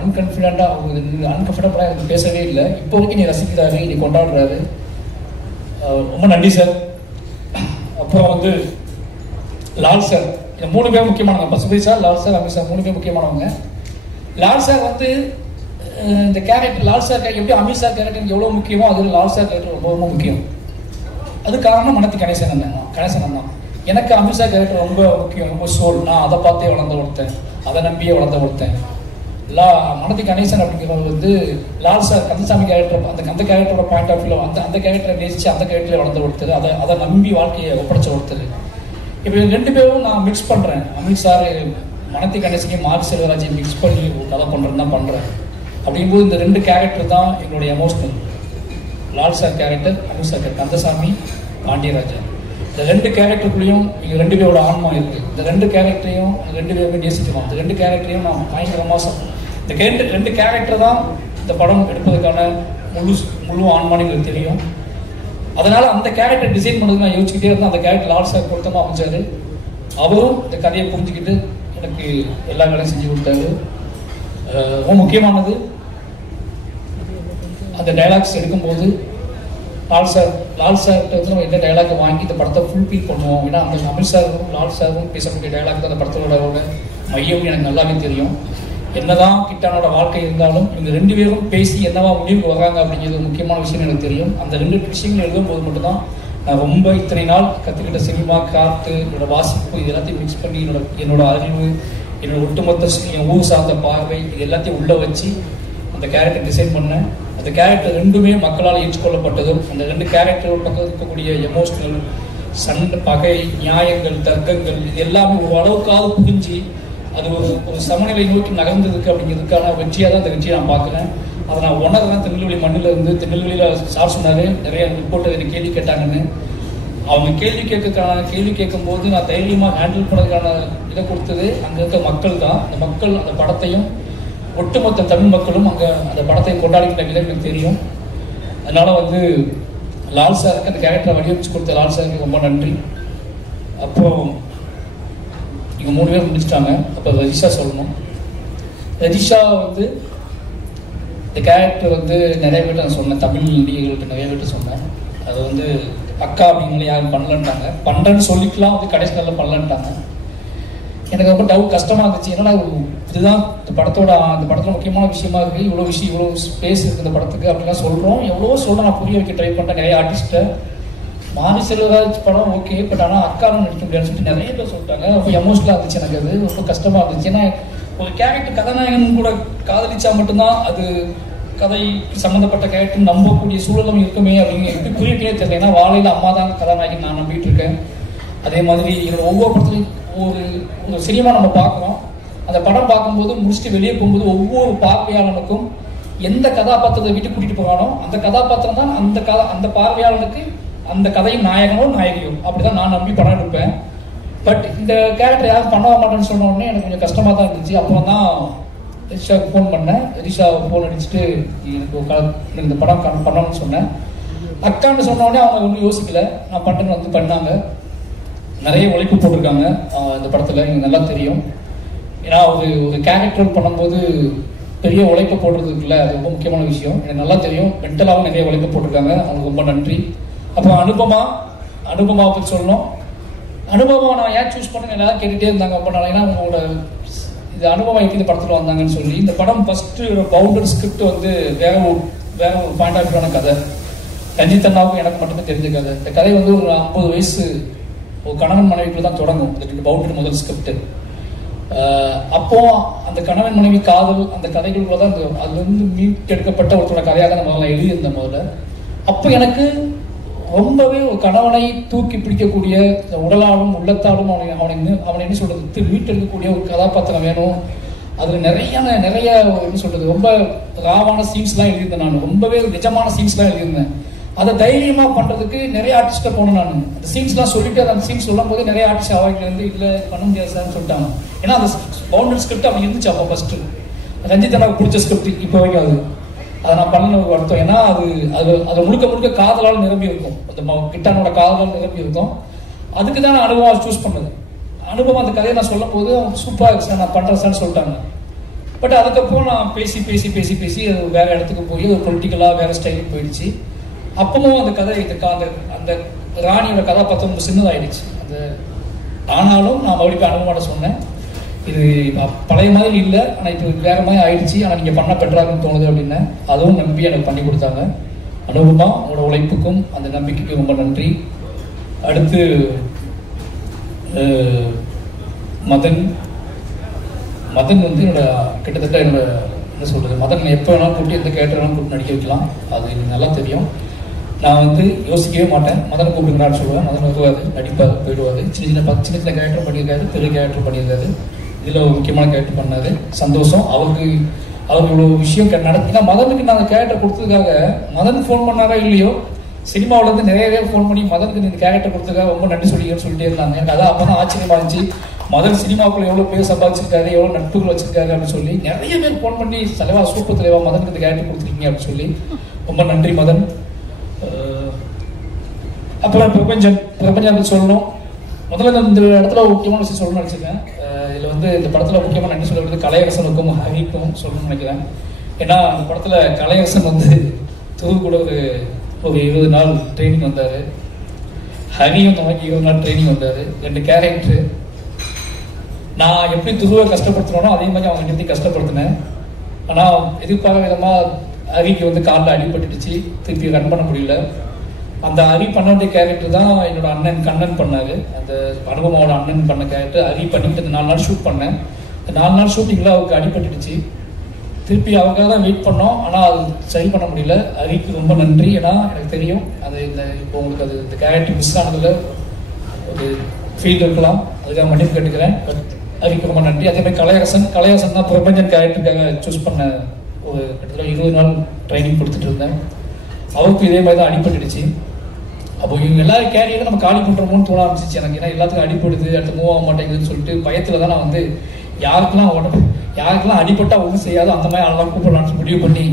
அன்கம்ஃபர்டபுளாக எனக்கு பேசவே இல்லை. இப்போ வரைக்கும் நீ ரசிக்கிறாரு, நீ கொண்டாடுறாரு. ரொம்ப நன்றி சார். அப்புறம் வந்து லால் சார், இந்த 3 பேர் முக்கியமானவங்க. Pasupathi sir, Lal sir, Amit sir 3 பேர் முக்கியமானவங்க. லால் சார் வந்து இந்த கேரக்டர், லால் சார் எப்படி அமித் சார் கேரக்டர் எவ்வளோ முக்கியமோ அதில் லால் சார் கேரக்டர் ரொம்ப ரொம்ப முக்கியம். அது காரணம் மனத்தி கணேசன் தான். எனக்கு அமித் சார் கேரக்டர் ரொம்ப முக்கியம், ரொம்ப சோல். நான் அதை பார்த்தே வளர்ந்த ஒருத்தன், அதை நம்பியே வளர்ந்த ஒருத்தன். மனத்தி கணேசன் அப்படிங்கிறவர் வந்து லால் சார் கந்தசாமி கேரக்டர், அந்த கேரக்டரோட பாயிண்ட் ஆஃப் வியூ, அந்த கேரக்டரை நேசிச்சு அந்த கேரக்டரில் வளர்ந்த ஒருத்தர், அதை நம்பி வாழ்க்கையை ஒப்படைச்ச ஒருத்தர். இப்போ 2 பேரும் நான் மிக்ஸ் பண்ணுறேன். அமித் சார் மனத்தி கணேசனையும் மாரி செல்வராஜையும் மிக்ஸ் பண்ணி கதை பண்ணுறேன்னு தான் பண்ணுறேன். அப்படிங்கும்போது இந்த 2 கேரக்டர் தான் என்னுடைய emotional. Lal sir character, Amit sir character, Kandasamy, Pandiarajan. இந்த 2 கேரக்டருக்குள்ளேயும் இங்கே 2 பேரோட ஆன்மா இருக்குது. இந்த 2 கேரக்டரையும் 2 பேருமே நேசிக்கிறோம். இந்த 2 கேரக்டரையும் நான் பயங்கரமாக இந்த 2 கேரக்டர் தான் இந்த படம் எடுப்பதற்கான முழு ஆன்மான்னு எங்களுக்கு தெரியும். அதனால அந்த கேரக்டர் டிசைன் பண்ணதுக்கு நான் யோசிச்சுக்கிட்டே இருந்தேன். அந்த கேரக்டர் லால் சார் பொருத்தமாக அமைச்சாரு. அவரும் இந்த கதையை புரிஞ்சுக்கிட்டு எனக்கு எல்லா வேலையும் செஞ்சு கொடுத்தாரு. ரொம்ப முக்கியமானது, அந்த டைலாக்ஸ் எடுக்கும்போது லால் சார்கிட்ட வந்து நம்ம எந்த டைலாக்கை வாங்கி இந்த படத்தை ஃபுல்ஃபில் பண்ணுவோம். ஏன்னா அந்த அமித் சாரும் லால் சாரும் பேசக்கூடிய டைலாக் தான் அந்த படத்தோட மையம் எனக்கு நல்லாவே தெரியும். என்னதான் கிட்டானோட வாழ்க்கை இருந்தாலும் இந்த 2 பேரும் பேசி என்னவா முடிவுக்கு வராங்க அப்படிங்கிறது ஒரு முக்கியமான விஷயம் எனக்கு தெரியும். அந்த 2 விஷயங்கள் எழுதும் போது மட்டும்தான் நான் ரொம்ப இத்தனை நாள் கற்றுக்கிட்ட சினிமா, காற்று, என்னோட வாசிப்பு, இது எல்லாத்தையும் மிக்ஸ் பண்ணி என்னோட அறிவு, என்னோட ஒட்டுமொத்த என் ஊர் சார்ந்த பார்வை, இது எல்லாத்தையும் உள்ள வச்சு அந்த கேரக்டர் டிசைன் பண்ணேன். அந்த கேரக்டர் 2மே மக்களால் ஏற்றுக்கொள்ளப்பட்டதும், அந்த 2 கேரக்டர் பக்கம் இருக்கக்கூடிய எமோஷனல் சண்டை, பகை, நியாயங்கள், தர்க்கங்கள், இது எல்லாமே ஒரு அளவுக்காவது புரிஞ்சு அது ஒரு சமநிலை நோக்கி நகர்ந்ததுக்கு அப்படிங்கிறதுக்கான வெற்றியாக தான் அந்த வெற்றியை நான் பார்க்குறேன். அதை நான் உணர்றேன். திருநெல்வேலி மண்ணில் இருந்து, திருநெல்வேலியில் சார் சொன்னார் நிறைய ரிப்போர்ட்டர் எனக்கு கேள்வி கேட்டாங்கன்னு. அவங்க கேள்வி கேட்கும்போது நான் தைரியமாக ஹேண்டில் பண்ணதுக்கான இதை கொடுத்தது அங்கே இருக்க மக்கள் தான். அந்த மக்கள் அந்த படத்தையும் ஒட்டுமொத்த தமிழ் மக்களும் அங்கே அந்த படத்தை கொண்டாடிக்கிட்ட விதம் எனக்கு தெரியும். அதனால வந்து லால் சாருக்கு அந்த கேரக்டரை வடிவமைச்சு கொடுத்த லால் சாருக்கு ரொம்ப நன்றி. அப்புறம் இங்கே 3 பேர் முடிச்சுட்டாங்க. அப்போ ரஜிஷா சொல்லணும். ரஜிஷா வந்து இந்த கேரக்டர் வந்து நிறைய பேர்ட்ட நான் சொன்னேன், தமிழ் நடிகைகள்கிட்ட நிறைய பேர்ட்ட சொன்னேன். அது வந்து அக்கா அப்படிங்களே யாரும் பண்ணலன்ட்டாங்க. பண்ணுறேன்னு சொல்லிக்கலாம், வந்து கடைசி நாளில் பண்ணலன்ட்டாங்க. எனக்கு ரொம்ப கஷ்டமாக இருந்துச்சு. என்னன்னா இதுதான் இந்த படத்தில் முக்கியமான விஷயமா இருக்குது. இவ்வளோ ஸ்பேஸ் இருக்குது இந்த படத்துக்கு அப்படிலாம் சொல்கிறோம். எவ்வளோ சொல்ல நான் புரிய வைக்க ட்ரை பண்ணுறேன் நிறைய ஆர்டிஸ்ட்டை. மாரி செல்வராஜ் படம் ஓகே, பட் ஆனால் அக்காவும் நடிக்க முடியாதுன்னு சொல்லிட்டு நிறைய பேர் சொல்லிட்டாங்க. ரொம்ப எமோஷனலாக இருந்துச்சு எனக்கு. அது ரொம்ப கஷ்டமாக இருந்துச்சு. ஏன்னா ஒரு கேரக்டர் கதாநாயகன் கூட காதலிச்சா மட்டும்தான் அது கதை சம்மந்தப்பட்ட கேரக்டர் நம்பக்கூடிய சூழலும் இருக்குமே அப்படிங்க எப்படி புரியட்டே தெரியல. ஏன்னா வாழையில் அம்மா தான் கதாநாயகன் நான் நம்பிட்டு இருக்கேன். அதே மாதிரி என்னோட ஒவ்வொரு படத்துலையும் ஒரு சினிமா நம்ம பார்க்குறோம். அந்த படம் பார்க்கும்போது முடிச்சுட்டு வெளியே போகும்போது ஒவ்வொரு பார்வையாளனுக்கும் எந்த கதாபாத்திரத்தை வீட்டுக்கு கூட்டிகிட்டு போகிறானோ அந்த கதாபாத்திரம் தான் அந்த பார்வையாளனுக்கு அந்த கதையின் நாயகனோ நாயகியோ அப்படிதான் நான் நம்பி படம் எடுப்பேன். பட் இந்த கேரக்டர் யாரும் பண்ண மாட்டேன்னு சொன்ன உடனே எனக்கு கொஞ்சம் கஷ்டமாக தான் இருந்துச்சு. அப்புறம் தான் ரிஷாவுக்கு ஃபோன் பண்ணேன். ரிஷாவை ஃபோன் அடிச்சுட்டு எனக்கு இந்த படம் பண்ணணும்னு சொன்னேன். அக்கான்னு சொன்ன உடனே அவங்க ஒன்றும் யோசிக்கல, நான் பண்ணுறேன்னு வந்து பண்ணாங்க. நிறைய உழைப்பு போட்டிருக்காங்க இந்த படத்தில், எனக்கு நல்லா தெரியும். ஏன்னா ஒரு கேரக்டர் பண்ணும்போது பெரிய உழைப்பு போடுறதுக்குள்ள அது ரொம்ப முக்கியமான விஷயம். எனக்கு நல்லா தெரியும். மென்டலாகவும் நிறைய உழைப்பு போட்டிருக்காங்க. அவங்களுக்கு ரொம்ப நன்றி. அப்புறம் அனுபமா பற்றி சொல்லணும். அனுபவம் நான் ஏன் சூஸ் பண்ணேன்னு எல்லாரும் கேட்டுகிட்டே இருந்தாங்க ரொம்ப நாள். ஏன்னா உங்களோட இது அனுபவம் எப்படி இந்த படத்தில் வந்தாங்கன்னு சொல்லி. இந்த படம் ஃபஸ்ட்டு பவுண்டர் ஸ்கிரிப்ட் வந்து வேற ஒரு பாயிண்ட் ஆஃப் வியூவான கதை. ரஞ்சித் அண்ணாவுக்கும் எனக்கு மட்டுமே தெரிஞ்ச கதை. இந்த கதை வந்து ஒரு 50 வயசு ஒரு கணவன் மனைவிக்குள்ள தான் தொடங்கும். இந்த பவுண்டர் முதல் ஸ்கிரிப்ட். அப்போ அந்த கணவன் மனைவி காதல் அந்த கதைகளுக்குள்ள தான் அதுலேருந்து மீட்டெடுக்கப்பட்ட ஒருத்தரோட கதையாக தான் முதல்ல எழுதியிருந்த முதல்ல. அப்போ எனக்கு ரொம்பவே ஒரு கணவனை தூக்கி பிடிக்கக்கூடிய உடலாலும் உள்ளத்தாலும் அவனை என்ன சொல்றது மீட்டெடுக்கக்கூடிய ஒரு கதாபாத்திரம் வேணும். அதில் நிறைய என்ன சொல்றது, ரொம்ப ராவான சீன்ஸ்லாம் எழுதியிருந்தேன். நான் ரொம்பவே நிஜமான சீன்ஸ்லாம் எழுதியிருந்தேன். அதை தைரியமா பண்றதுக்கு நிறைய ஆர்டிஸ்ட்டை போனேன். நான் அந்த சீன்ஸ்லாம் சொல்லிட்டு அந்த சீன்ஸ் சொல்லும் போது நிறைய ஆர்டிஸ்ட் அவாய்ட்ல இருந்து இல்லை பண்ண முடியாது சார்னு சொல்லிட்டாங்க. ஏன்னா அந்த பவுண்டட் ஸ்கிரிப்ட் அவங்க இருந்துச்சு அப்போ ஃபர்ஸ்ட். ரஞ்சித் எனக்கு பிடிச்ச ஸ்கிரிப்ட் இப்போ வரைக்கும் அதை நான் பண்ண ஒரு வருத்தம். ஏன்னா அது முழுக்க காதலால் நிரம்பி இருக்கும். அந்த கிட்டானோட காதலால் நிரம்பி இருக்கும். அதுக்கு தான் நான் அனுபவம் சூஸ் பண்ணது. அனுபவம் அந்த கதையை நான் சொல்லும் போது அவங்க சூப்பராக இருக்கு சார், நான் பண்றேன் சார்னு சொல்லிட்டாங்க. பட் அதுக்கப்புறம் நான் பேசி அது வேற இடத்துக்கு போய் ஒரு பொலிட்டிக்கலாக வேற ஸ்டைலுக்கு போயிடுச்சு. அப்பவும் அந்த கதை அந்த ராணியோட கதாபாத்திரம் சின்னதாயிடுச்சு. ஆனாலும் நான் மறுபடியும் அனுபவம் சொன்னேன், இது பழைய மாதிரி இல்லை, ஆனால் இப்போ வேற மாதிரி ஆயிடுச்சு, ஆனால் நீங்கள் பண்ண பெட்டராகன்னு தோணுது அப்படின்னு. அதுவும் நம்பி எனக்கு பண்ணி கொடுத்தாங்க. அனுபவமா உங்களோட உழைப்புக்கும் அந்த நம்பிக்கைக்கும் ரொம்ப நன்றி. அடுத்து மதன் வந்து என்னோட கிட்டத்தட்ட என்னோட என்ன சொல்றது, மதன் எப்போ வேணாலும் கூப்பிட்டு எந்த கேரக்டர் வேணாலும் கூப்பிட்டு நடிக்க வைக்கலாம். அது எனக்கு நல்லா தெரியும். நான் வந்து யோசிக்கவே மாட்டேன். மதனை கூப்பிடுங்கன்னு சொல்லுவேன். மதன் வருவாது, நடிப்பார், போயிடுவார். சின்ன கேரக்டர் பண்ணியிருக்காரு, பெரிய கேரக்டர் பண்ணியிருக்காரு. இதில் ஒரு முக்கியமான கேரக்டர் பண்ணாரு. சந்தோஷம். அவருக்கு இவ்வளோ விஷயம் நடத்தினா மதனுக்கு நாங்கள் கேரக்டர் கொடுத்ததுக்காக மதன் ஃபோன் பண்ணாரா இல்லையோ, சினிமாவில் இருந்து நிறைய பேர் ஃபோன் பண்ணி மதனுக்கு இந்த கேரக்டர் கொடுத்ததுக்காக ரொம்ப நன்றி சொல்லிட்டே இருந்தாங்க. எனக்கு அதான் அப்போ தான் ஆச்சரியமா இருந்துச்சு. மதன் சினிமாவுக்குள்ள எவ்வளோ பேர் சம்பாதிச்சிருக்காரு, எவ்வளோ நட்புகள் வச்சிருக்காரு அப்படின்னு சொல்லி நிறைய பேர் ஃபோன் பண்ணி, தலைவா சூப்பர் தலைவா, மதனுக்கு இந்த கேரக்டர் கொடுத்துருக்கீங்க அப்படின்னு சொல்லி ரொம்ப நன்றி மதன். அப்புறம் பிரபஞ்சம் சொல்லணும். முதல்ல இந்த இடத்துல முக்கியமான விஷயம் சொல்லணும்னு நினச்சிருக்கேன். இதில் வந்து இந்த படத்தில் முக்கியமாக நன்றி சொல்லுறது கலையரசனுக்கும் ஹரிக்கும் சொல்லணும்னு நினைக்கிறேன். ஏன்னா அந்த படத்தில் கலையரசன் வந்து துரு கூட ஒரு 20 நாள் ட்ரைனிங் வந்தார். ஹரியும் நமக்கு 20 நாள் ட்ரைனிங் வந்தார். 2 கேரக்டரு. நான் எப்படி துருவை கஷ்டப்படுத்தினோ அதே மாதிரி அவங்க எப்படி கஷ்டப்படுத்தினேன். ஆனால் எதிர்பார்க்க விதமாக ஹரிக்கு வந்து காலில் அடிபட்டுடுச்சு, திருப்பி ரன் பண்ண முடியல. அந்த ஹரி பண்ண வேண்டிய கேரக்டர் தான் என்னோட அண்ணன் கண்ணன் பண்ணாரு. அந்த அனுபவமோட அண்ணன் பண்ண கேரக்டர் ஹரி பண்ணிட்டு 4 நாள் ஷூட் பண்ணேன். 4 நாள் ஷூட்டிங்கில் அவருக்கு அடிபட்டுடுச்சு. திருப்பி அவங்களுக்காக தான் வெயிட் பண்ணோம். ஆனால் அது சரி பண்ண முடியல. ஹரிக்கு ரொம்ப நன்றி. ஏன்னா எனக்கு தெரியும் அது இப்போ உங்களுக்கு இந்த கேரக்டர் மிஸ் ஆனதில் ஒரு ஃபீல் இருக்கலாம். அதுக்காக மன்னிப்பு கேட்டுக்கிறேன். ஹரிக்கு ரொம்ப நன்றி. அதே மாதிரி கலையரசன் தான் பிரபஞ்சன் கேரக்டருக்காக சூஸ் பண்ண ஒரு கிட்டத்தட்ட 20 நாள் ட்ரைனிங் கொடுத்துட்டு இருந்தேன். அவருக்கும் இதே மாதிரி தான் அடிபட்டுடுச்சு. அப்போ இவங்க எல்லாரும் கேரியரை நம்ம காலி பண்ணுறோமோன்னு தோண ஆரம்பிச்சிச்சு எனக்கு. ஏன்னா எல்லாத்துக்கும் அடிபடுது, அடுத்து மூவ் ஆக மாட்டேங்குதுன்னு சொல்லிட்டு பயத்தில் தான் நான் வந்து யாருக்கெல்லாம் அடிபட்டா ஒன்றும் செய்யாது அந்த மாதிரி ஆளெல்லாம் கூப்பிடலான்னு முடிவு பண்ணி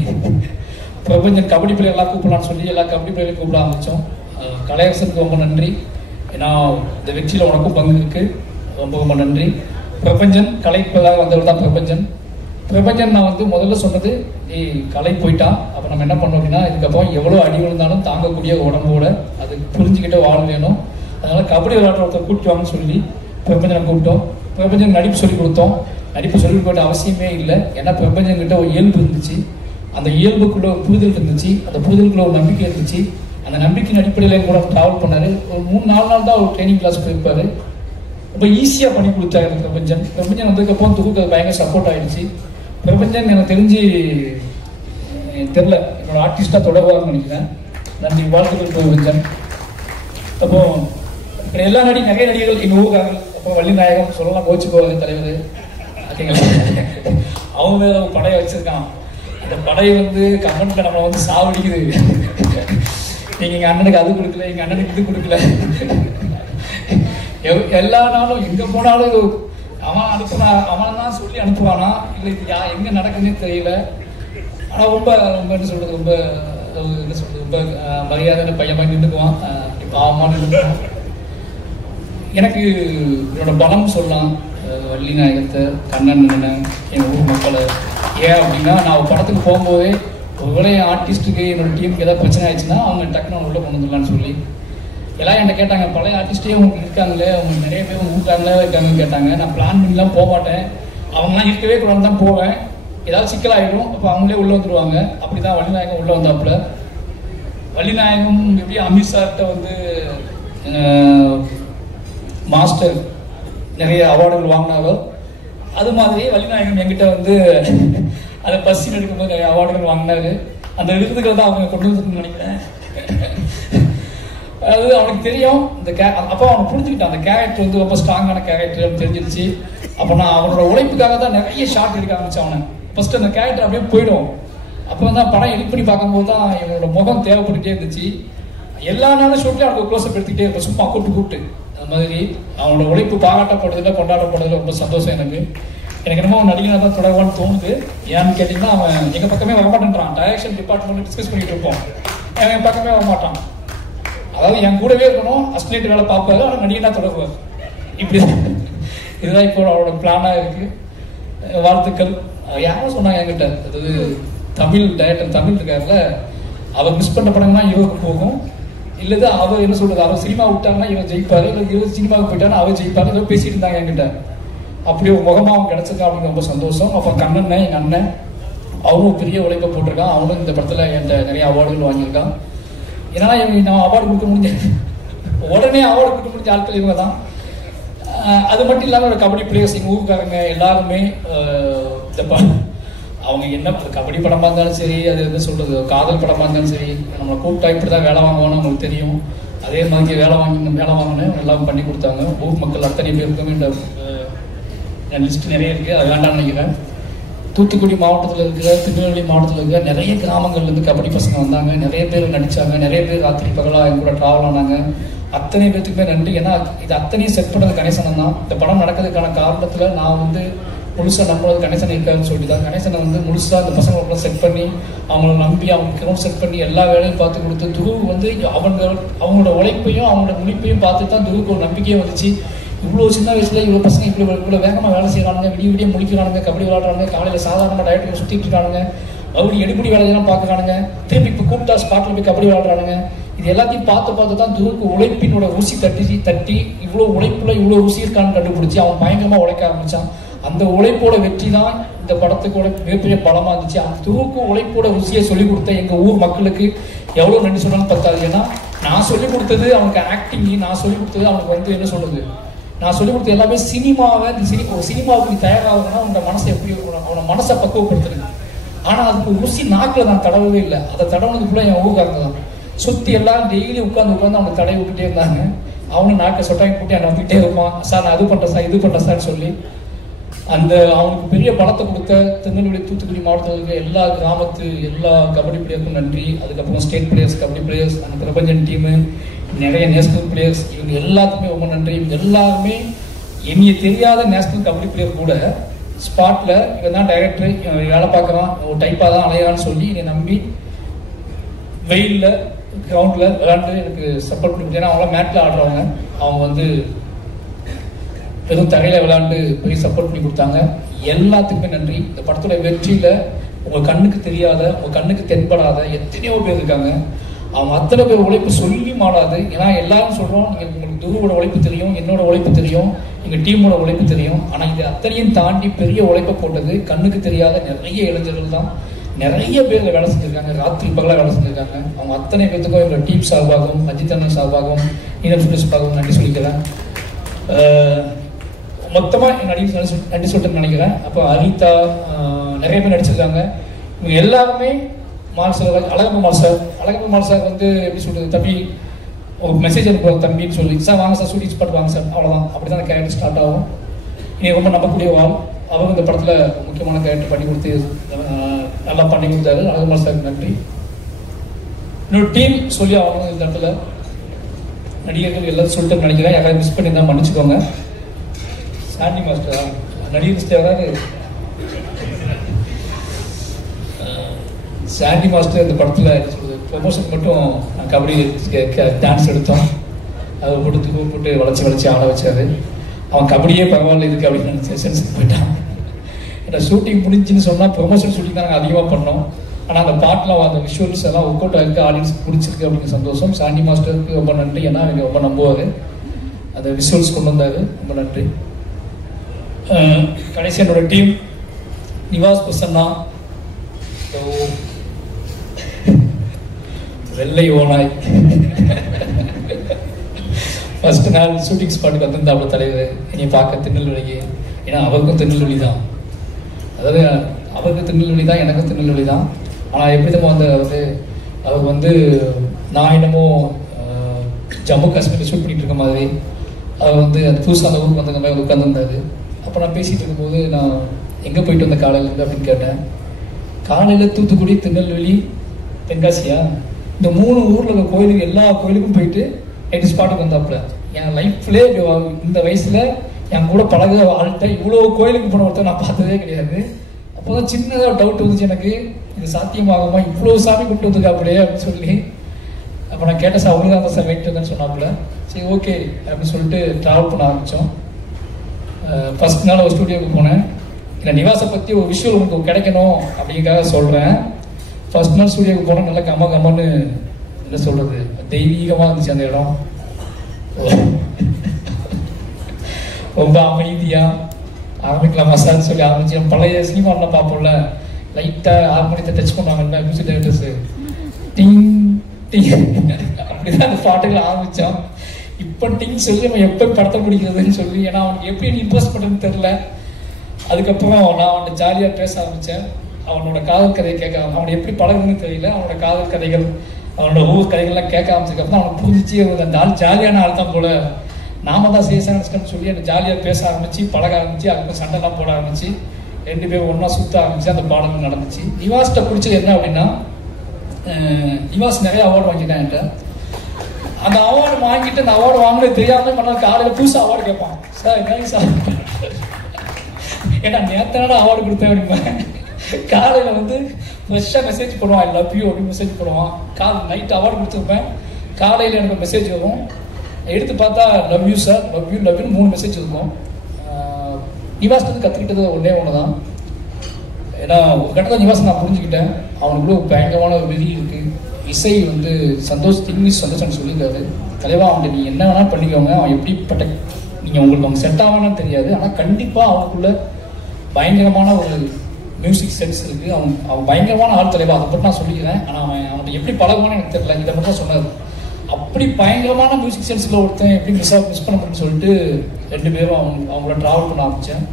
பிரபஞ்சன் கபடி பிளேயர் எல்லாம் கூப்பிடலான்னு சொல்லி எல்லா கபடி பிளேயரையும் கூப்பிட ஆரம்பித்தோம். கலையரசனுக்கு ரொம்ப நன்றி. ஏன்னா இந்த வெற்றியில் உனக்கும் பங்கு இருக்கு. ரொம்ப ரொம்ப நன்றி. பிரபஞ்சன் கலைப்பதாக வந்தவர் தான் பிரபஞ்சன் நான் வந்து முதல்ல சொன்னது, நீ கலை போயிட்டான், அப்போ நம்ம என்ன பண்ணோம் அப்படின்னா இதுக்கப்புறம் எவ்வளோ அடி விழுந்தாலும் தாங்கக்கூடிய உடம்போட அது புரிஞ்சுக்கிட்ட வாழ வேணும். அதனால கபடி விளையாட்டு ஒருத்தர் கூப்பிட்டு வாங்கன்னு சொல்லி பிரபஞ்சனை கூப்பிட்டோம். பிரபஞ்சன் நடிப்பு சொல்லி கொடுத்தோம். நடிப்பு சொல்லி கொடுக்க அவசியமே இல்லை. ஏன்னா பிரபஞ்சன் கிட்ட ஒரு இயல்பு இருந்துச்சு. அந்த இயல்புக்குள்ள ஒரு புரிதல் இருந்துச்சு. அந்த புரிதலுக்குள்ள ஒரு நம்பிக்கை இருந்துச்சு. அந்த நம்பிக்கையின் அடிப்படையில் கூட ட்ராவல் பண்ணாரு. ஒரு 3-4 நாள் தான் ஒரு ட்ரைனிங் கிளாஸ் போயிருப்பாரு. ரொம்ப ஈஸியாக பண்ணி கொடுத்தாரு பிரபஞ்சன் வந்ததுக்கப்புறம் துருக்கு அது பயங்கர சப்போர்ட் ஆயிடுச்சு. பிரபஞ்சன் எனக்கு தெரிஞ்சு தெரில, என்னோட ஆர்டிஸ்டாக தொடர்பாக நினைக்கிறேன். நன்றி, வாழ்த்துக்கள் பிரபஞ்சன். அப்போ இப்போ எல்லா நிறைய நடிகர்கள் எங்கள் ஊருக்காரர்கள், அப்போ வள்ளிநாயகம் சொல்லலாம், கோச்சு போகிறது தலைவர் ஓகேங்களா, அவங்க படையை வச்சிருக்கான். அந்த படை வந்து கமெண்ட்ல நம்ம வந்து சாவடிக்குது. நீங்க எங்க அண்ணனுக்கு அது கொடுக்கல, எங்க அண்ணனுக்கு இது கொடுக்கல. எல்லா நாளும் எங்க போனாலும் அவன் அனுப்புனா, அவன் தான் சொல்லி அனுப்புவானா இல்லை இது எங்க நடக்குதுன்னே தெரியல. ஆனா ரொம்ப ரொம்ப என்ன சொல்றது, ரொம்ப என்ன சொல்றது, ரொம்ப மரியாதையான பையன் மாதிரி நின்றுக்குவான். பாவமா நின்றுக்குவான். எனக்கு என்னோட பலம் சொல்லலாம். வள்ளிநாயகத்தை, கண்ணன் அண்ணன், என் ஊர் மக்களை. ஏன் அப்படின்னா நான் ஒரு படத்துக்கு போகும்போதே ஒருவேளை என் ஆர்டிஸ்ட்டுக்கு என்னோட டீமுக்கு ஏதாவது பிரச்சனை ஆயிடுச்சுன்னா அவங்க டக்குன்னு உள்ள கொண்டு வந்துடலான்னு சொல்லி எல்லாம் என்கிட்ட கேட்டாங்க. பழைய ஆர்டிஸ்டே உங்களுக்கு இருக்காங்களே, அவங்க நிறைய பேர் உங்க வீட்டாங்களே இருக்காங்கன்னு கேட்டாங்க. நான் பிளான் பண்ணிலாம் போக மாட்டேன். அவங்களாம் இருக்கவே கூடாது தான் போவேன். ஏதாவது சிக்கலாகிடும், அப்போ அவங்களே உள்ளே வந்துடுவாங்க. அப்படி தான் வள்ளிநாயகம் உள்ளே வந்தாப்புல. வள்ளிநாயகம் எப்படி அமித் சார்கிட்ட வந்து மாஸ்டர் நிறைய அவார்டுகள் வாங்கினாரோ அது மாதிரி வள்ளிநாயகம் என்கிட்ட வந்து அதை பஸ்ஸில் எடுக்கும்போது நிறைய அவார்டுகள் வாங்கினாரு. அந்த விருதுகள் தான் அவங்க கொண்டு வந்துருக்குன்னு நினைக்கிறேன். அது அவனுக்கு தெரியும். அப்போ அவனை புரிஞ்சுக்கிட்டான். அந்த கேரக்டர் வந்து ரொம்ப ஸ்ட்ராங்கான கேரக்டர் தெரிஞ்சிருச்சு. அப்போ நான் அவனோட உழைப்புக்காக தான் நிறைய ஷார்ட் எடுக்க ஆரம்பிச்சேன். அவனை ஃபர்ஸ்ட் அந்த கேரக்டர் அப்படியே போயிடும். அப்போ தான் படம் எடிட் பண்ணி பார்க்கும்போது தான் இவனோட முகம் தேவைப்பட்டுட்டே இருந்துச்சு. எல்லா நாளும் ஷூட்லேயும் அவனுக்கு க்ளோஸ்அப் எடுத்துக்கிட்டே இருப்பேன், சும்மா கூப்பிட்டு அந்த மாதிரி. அவனோட உழைப்பு பாராட்டப்படுறதுல கொண்டாடப்படுறதுல ரொம்ப சந்தோஷம் எனக்கு. என்னமோ நடிகனாக தான் தொடர்பான்னு தோணுது. ஏன்னு கேட்டிங்கன்னா அவன் எங்கள் பக்கமே வரமாட்டேன்றான். டைரக்ஷன் டிபார்ட்மெண்ட் டிஸ்கஸ் பண்ணிட்டு இருப்போம், என் பக்கமே வரமாட்டான். அதாவது என் கூடவே இருக்கணும், அஸ்லேட் வேலை பார்ப்பாரு, ஆனால் நடிகனாக தொடர்பார். இப்படி இதுதான் இப்போ அவரோட பிளானாக இருக்கு. வாழ்த்துக்கள். யாரும் சொன்னாங்க என்கிட்ட, அதாவது தமிழ் டைரக்டர் தமிழ் இருக்காருல, அவர் மிஸ் பண்ண படம்னா இவருக்கு போகும், இல்லது அவர் என்ன சொல்றது, அவர் சினிமா விட்டாங்கன்னா இவர் ஜெயிப்பாரு, இல்லை இவர் சினிமாவுக்கு போயிட்டாங்கன்னா அவர் ஜெயிப்பாரு, ஏதோ பேசிட்டு இருந்தாங்க என்கிட்ட. அப்படி ஒரு முகமாக அவன் கிடைச்சிருக்கா அப்படின்னு ரொம்ப சந்தோஷம். அப்போ கண்ணன் எங்கள் அண்ணன் அவனும் பெரிய உழைப்பை போட்டிருக்கான். அவனும் இந்த படத்தில் என்கிட்ட நிறைய அவார்டுகள் வாங்கியிருக்கான். ஏன்னா நான் அவார்டு கொடுக்க முடிஞ்ச உடனே அவார்டு கொடுக்க முடிஞ்ச ஆட்கள் இவங்க தான். அது மட்டும் இல்லாமல் கபடி பிளேயர்ஸ் எங்கள் ஊருக்காரங்க எல்லாருமே அவங்க என்ன கபடி படமாக இருந்தாலும் சரி, அது என்ன சொல்கிறது, காதல் படமாக இருந்தாலும் சரி, நம்மளை கூப்பிட்டா இப்படி தான் வேலை வாங்குவோன்னு அவங்களுக்கு தெரியும். அதே மாதிரி வேலை வாங்கினேன் எல்லாம் பண்ணி கொடுத்தாங்க. ஊர் மக்கள் அத்தனை பேருக்குமே இந்த லிஸ்ட் நிறைய இருக்குது, அது வேண்டாம்னு நினைக்கிறேன். தூத்துக்குடி மாவட்டத்தில் இருக்கிற, திருநெல்வேலி மாவட்டத்தில் இருக்கிற நிறைய கிராமங்கள்லேருந்து கபடி பசங்க வந்தாங்க, நிறைய பேர் நடித்தாங்க, நிறைய பேர் ராத்திரி பகலாக எங்க கூட ட்ராவல் ஆனாங்க. அத்தனை பேர்த்துக்குமே நன்றி. ஏன்னா இது அத்தனையும் செட் பண்ணது கணேசன் தான். இந்த படம் நடக்கிறதுக்கான காரணத்தில் நான் வந்து முழுசாக நம்மளது கணேசன் இருக்காருன்னு சொல்லி தான் கணேசனை வந்து முழுசாக அந்த பசங்களை செட் பண்ணி அவங்கள நம்பி அவங்க கிரௌண்ட் செட் பண்ணி எல்லா வேலையும் பார்த்து கொடுத்து துருவு வந்து அவங்களோட உழைப்பையும் அவங்களோட முடிப்பையும் பார்த்து தான் துருவுக்கு ஒரு நம்பிக்கையே வந்துச்சு. இவ்வளோ சின்ன வயசுல இவ்வளோ பசங்க இவ்வளோ வேகமாக வேலை செய்யறானுங்க, விடிய முடிக்கிறானுங்க, கபடி விளையாடுறாங்க, காலையில் சாதாரணமாக டயட்டுக்கு சுற்றிட்டு இருக்கானுங்க, மறுபடியும் எடுபடி வேலையெல்லாம் பார்க்குறானுங்க, திருப்பி இப்போ கூப்பிட்டா ஸ்பாட்டில் போய் கபடி விளையாடுறானுங்க. இது எல்லாத்தையும் பார்த்து தான் துருவுக்கு உழைப்பினோட ஊசி தட்டி இவ்வளோ உழைப்புல இவ்வளோ ஊசி இருக்கான்னு கண்டுபிடிச்சி அவன் பயங்கரமாக உழைக்க ஆரம்பிச்சான். அந்த உழைப்போட வெற்றி தான் இந்த படத்துக்கோட மிகப்பெரிய பலமாக இருந்துச்சு. அந்த துருவுக்கு உழைப்போட ருசியை சொல்லிக் கொடுத்த எங்கள் ஊர் மக்களுக்கு எவ்வளோ நன்றி சொன்னாலும் பத்தாது. ஏன்னா நான் சொல்லிக் கொடுத்தது அவனுக்கு ஆக்டிங், நான் சொல்லிக் கொடுத்தது அவனுக்கு வந்து என்ன சொல்றது, நான் சொல்லிக் கொடுத்த எல்லாமே சினிமாவை சினிமாவுக்கு நீ தயாராகுதுன்னா உன்னோட மனசை எப்படி அவனை மனசை பக்குவப்படுத்துறது. ஆனால் அதுக்கு ருசி நாக்கில் நான் தடவவே இல்லை. அதை தடவுனதுக்குள்ள என் ஊருக்காரங்க தான் சுற்றி எல்லாரும் டெய்லி உட்காந்து அவனை தடவை விட்டுட்டே இருந்தாங்க. அவனும் நாக்கை சொட்டாங்க போட்டு என்னை வந்துகிட்டே இருப்பான், சார் நான் அது பண்ணுறேன் சார் இது பண்ணுறேன் சார்னு சொல்லி. அந்த அவனுக்கு பெரிய பலத்தை கொடுத்த திருநெல்வேலி தூத்துக்குடி மாவட்டத்தில் இருக்க எல்லா கிராமத்து எல்லா கபடி பிளேயருக்கும் நன்றி. அதுக்கப்புறம் ஸ்டேட் பிளேயர்ஸ், கபடி பிளேயர்ஸ், அந்த பிரபஞ்சன் டீமு, நிறைய நேஷனல் பிளேயர்ஸ், இவங்க எல்லாத்துக்குமே ரொம்ப நன்றி. இவங்க எல்லாருமே என்னைய தெரியாத நேஷனல் கபடி பிளேயர் கூட ஸ்பாட்டில் இவன் தான் டைரக்டர், இவன் வேலை பார்க்குறான், ஒரு டைப்பாக தான் அலையான்னு சொல்லி என்னை நம்பி வெயிலில் கிரவுண்டில் விளையாண்டு எனக்கு சப்போர்ட் பண்ணி. ஏன்னா அவங்களாம் மேட்டில் ஆடுறவங்க, அவங்க வந்து வெறும் தரையில் விளையாண்டு போய் சப்போர்ட் பண்ணி கொடுத்தாங்க. எல்லாத்துக்குமே நன்றி. இந்த படத்தோட வெற்றியில் உங்கள் கண்ணுக்கு தெரியாத, உங்கள் கண்ணுக்கு தென்படாத எத்தனையோ பேர் இருக்காங்க. அவங்க அத்தனை பேர் உழைப்பு சொல்லி மாடாது. ஏன்னா எல்லாரும் சொல்கிறோம், உங்களுக்கு துருவோட உழைப்பு தெரியும், என்னோட உழைப்பு தெரியும், எங்கள் டீமோட உழைப்பு தெரியும். ஆனால் இது அத்தனையும் தாண்டி பெரிய உழைப்பை போட்டது கண்ணுக்கு தெரியாத நிறைய இளைஞர்கள் தான். நிறைய பேர் வேலை செஞ்சுருக்காங்க, ராத்திரி பகலாக வேலை செஞ்சுருக்காங்க. அவங்க அத்தனை பேருக்கும் எங்களோட டீம் சார்பாகவும் அஜித் அண்ணன் சார்பாகவும் இன்ஃபுளுஸ் சார்பாகவும் நன்றி சொல்லிக்கிறேன். மொத்தமாக நன்றி சொல்லிட்டு நினைக்கிறேன். அப்போ அனிதா நிறைய பேர் நடிச்சிருக்காங்க. இவங்க எல்லாருமே மால் சார், அழகப்ப சார் வந்து எப்படி சொல்கிறது, தம்பி ஒரு மெசேஜ் அனுப்புவாங்க தம்பின்னு சொல்லி, சார் வாங்க சார் ஷூட்டிங்ஸ் பாட்டு வாங்க சார், அவ்வளோதான். அப்படி தான் அந்த கேரக்டர் ஸ்டார்ட் ஆகும். நீ ரொம்ப நம்பக்கூடிய வாழ். அவங்க இந்த படத்தில் முக்கியமான கேரக்டர் பண்ணி கொடுத்து நல்லா பண்ணி கொடுத்தாரு. அழகப்ப சாருக்கு நன்றி. இன்னொரு டீம் சொல்லி ஆகணும் இந்த இடத்துல. நடிகர்கள் எல்லாரும் சொல்லிட்டு நினைக்கிறேன், யாராவது மிஸ் பண்ணி தான் மன்னிச்சுக்கோங்க. சாண்டி மாஸ்டர் நடிகர் லிஸ்ட் யாராவது? சாண்டி மாஸ்டர் இந்த படத்தில் ப்ரொமோஷன் மட்டும் கபடி டான்ஸ் எடுத்தோம், அதை போட்டு வளைச்சி ஆட வச்சாரு. அவன் கபடியே பரவாயில்ல இதுக்கு அப்படின்னு சென்ஸுக்கு போயிட்டான். ஏன்னா ஷூட்டிங் முடிஞ்சுன்னு சொன்னால் ப்ரொமோஷன் ஷூட்டிங் தான் நாங்கள் அதிகமாக பண்ணோம். ஆனால் அந்த பாட்டில் அந்த விஷுவல்ஸ் எல்லாம் ஒர்க் அவுட் ஆகிருக்கு, ஆடியன்ஸுக்கு பிடிச்சிருக்கு அப்படின்னு சந்தோஷம். சாண்டி மாஸ்டருக்கு ரொம்ப நன்றி. ஏன்னா எனக்கு ரொம்ப நம்புவார், அந்த விஷுவல்ஸ் கொண்டு வந்தார், ரொம்ப நன்றி. கடைசி என்னோட டீம் நிவாஸ் பிரசன்னா, வெள்ளை ஓனாய். ஃபர்ஸ்ட் நாள் ஷூட்டிங் ஸ்பாட்டுக்கு வந்திருந்தாப்புல தலைவர் என்னை பார்க்க திருநெல்வேலிக்கு. ஏன்னா அவருக்கும் திருநெல்வேலி தான், அதாவது அவருக்கு திருநெல்வேலி தான், எனக்கும் திருநெல்வேலி தான். ஆனால் எப்படி தான் அவர் வந்து நான் என்னமோ ஜம்மு காஷ்மீரில் ஷூட் பண்ணிட்டு இருக்க மாதிரி அவர் வந்து அந்த புதுசாக அந்த ஊருக்கு வந்த மாதிரி உட்காந்துருந்தாரு. அப்போ நான் பேசிகிட்டு இருக்கும்போது நான் எங்கே போயிட்டு வந்த காலையிலேருந்து அப்படின்னு கேட்டேன். காலையில் தூத்துக்குடி, திருநெல்வேலி, தென்காசியா, இந்த 3 ஊரில் இருக்க கோயிலுக்கு எல்லா கோயிலுக்கும் போயிட்டு நைட்டு ஸ்பாட்டுக்கு வந்தாப்புல. என் லைஃப்லே இந்த வயசில் என் கூட பழக ஆள்கிட்ட இவ்வளோ கோயிலுக்கு போன ஒருத்தர் நான் பார்த்ததே கிடையாது. அப்போ தான் சின்னதாக டவுட் வந்துச்சு எனக்கு, இது சாத்தியமாகுமா, இவ்வளோ சாமி கூப்பிட்டு வந்துருக்காப்புலையே அப்படின்னு சொல்லி. அப்போ நான் கேட்டேன், சார் அவங்களுக்கு தான் சார் வெயிட் இருந்தேன்னு சொன்னாப்புல. சரி ஓகே அப்படின்னு சொல்லிட்டு ட்ராவல் பண்ண ஆரம்பித்தோம். ஃபஸ்ட் நாள் ஒரு ஸ்டூடியோவுக்கு போனேன். இந்த நிவாஸை பற்றி ஒரு விஷயம் உங்களுக்கு கிடைக்கணும் அப்படிங்கிறதுக்காக சொல்கிறேன். ஃபஸ்ட் நாள் ஸ்டூடியோவுக்கு போனால் நல்லா கம்மன்னு என்ன சொல்கிறது, தெய்வீகமாக இருந்துச்சு அந்த இடம். ரொம்ப அமைதியாக ஆரம்பிக்கலாமா சார்னு சொல்லி ஆரம்பிச்சு, பழைய சினிமாவில் பார்ப்போம்ல, லைட்டாக ஹார்மோனியத்தை டச் பண்ணுவாங்கல்ல மியூசிக் டைரக்டர்ஸு, டிங் டிங் அப்படிதான் அந்த பாட்டுகள் ஆரம்பித்தான். இப்போ டிங் சொல்லி நம்ம எப்போ படத்தை பிடிக்கிறதுன்னு சொல்லி, ஏன்னா அவனுக்கு எப்படி இன்ட்ரெஸ்ட் பண்ணுறதுன்னு தெரில. அதுக்கப்புறம் நான் அவன்கிட்ட ஜாலியாக பேச ஆரம்பித்தேன். அவனோட காதல் கதையை கேட்க, அவனை எப்படி பழகுதுன்னு தெரியல, அவனோட காதல் கதைகள், அவனோட ஊர் கதைகள்லாம் கேட்க ஆரம்பிச்சதுக்கப்புறம் அவனுக்கு புரிஞ்சிச்சு அந்த ஆள் ஜாலியான ஆள் தான் போல, நாம தான் சேஷன்னு சொல்லி அந்த ஜாலியாக பேச ஆரம்பிச்சு, பழக ஆரம்பிச்சு, அதுக்கப்புறம் சண்டைலாம் போட ஆரம்பிச்சு, 2 பேரும் ஒன்றா சுற்ற ஆரம்பிச்சு, அந்த பாடங்கள் நடந்துச்சு. நிவாஸ்கிட்ட பிடிச்சது என்ன அப்படின்னா, நிவாஸ் நிறைய அவார்டு வாங்கிட்டான் என்கிட்ட. அந்த அவார்டு வாங்கிட்டு அந்த அவார்டு வாங்கினது தெரியாமல் பண்ண காலையில் புதுசாக அவார்டு கேட்பான். சார் என்ன சார், ஏன்னா நேரத்தான அவார்டு கொடுத்தேன் அப்படின்பேன். காலையில் வந்து ஃப்ரெஷ்ஷாக மெசேஜ் பண்ணுவான், ஐ லவ் யூ அப்படின்னு மெசேஜ் பண்ணுவான். நைட் அவார்டு கொடுத்துருப்பேன், காலையில் எனக்கு மெசேஜ் வரும். எடுத்து பார்த்தா லவ் யூ சார், லவ் யூன்னு 3 மெசேஜ் இருக்கும். நிவாஸ் வந்து கற்றுக்கிட்டது ஒன்றே ஒன்று தான். ஏன்னா ஒரு கட்டத்தில் நிவாஸ் நான் புரிஞ்சுக்கிட்டேன், அவனுக்குள்ள ஒரு பயங்கரமான வெறி இருக்குது. இசை வந்து சந்தோஷம்னு சொல்லியிருக்காரு. தலைவா அவன்கிட்ட நீ என்ன வேணாலும் பண்ணிக்கோங்க, அவன் எப்படிப்பட்ட நீங்கள் உங்களுக்கு அவங்க செட் ஆவானான்னு தெரியாது, ஆனால் கண்டிப்பாக அவனுக்குள்ள பயங்கரமான ஒரு மியூசிக் சென்ஸ் இருக்குது. அவன் பயங்கரமான ஆள் தலைவா, அதை பற்றி நான் சொல்லிக்கிறேன். ஆனால் அவன்கிட்ட எப்படி பழகுவான்னு எனக்கு தெரியல, இதை மட்டும் தான் சொன்னார். அப்படி பயங்கரமான மியூசிக் சென்ஸில் ஒருத்தன் எப்படி மிஸ் பண்ண முடியும்னு சொல்லிட்டு 2 பேரும் அவங்கள ட்ராவல் பண்ண ஆரம்பித்தேன்.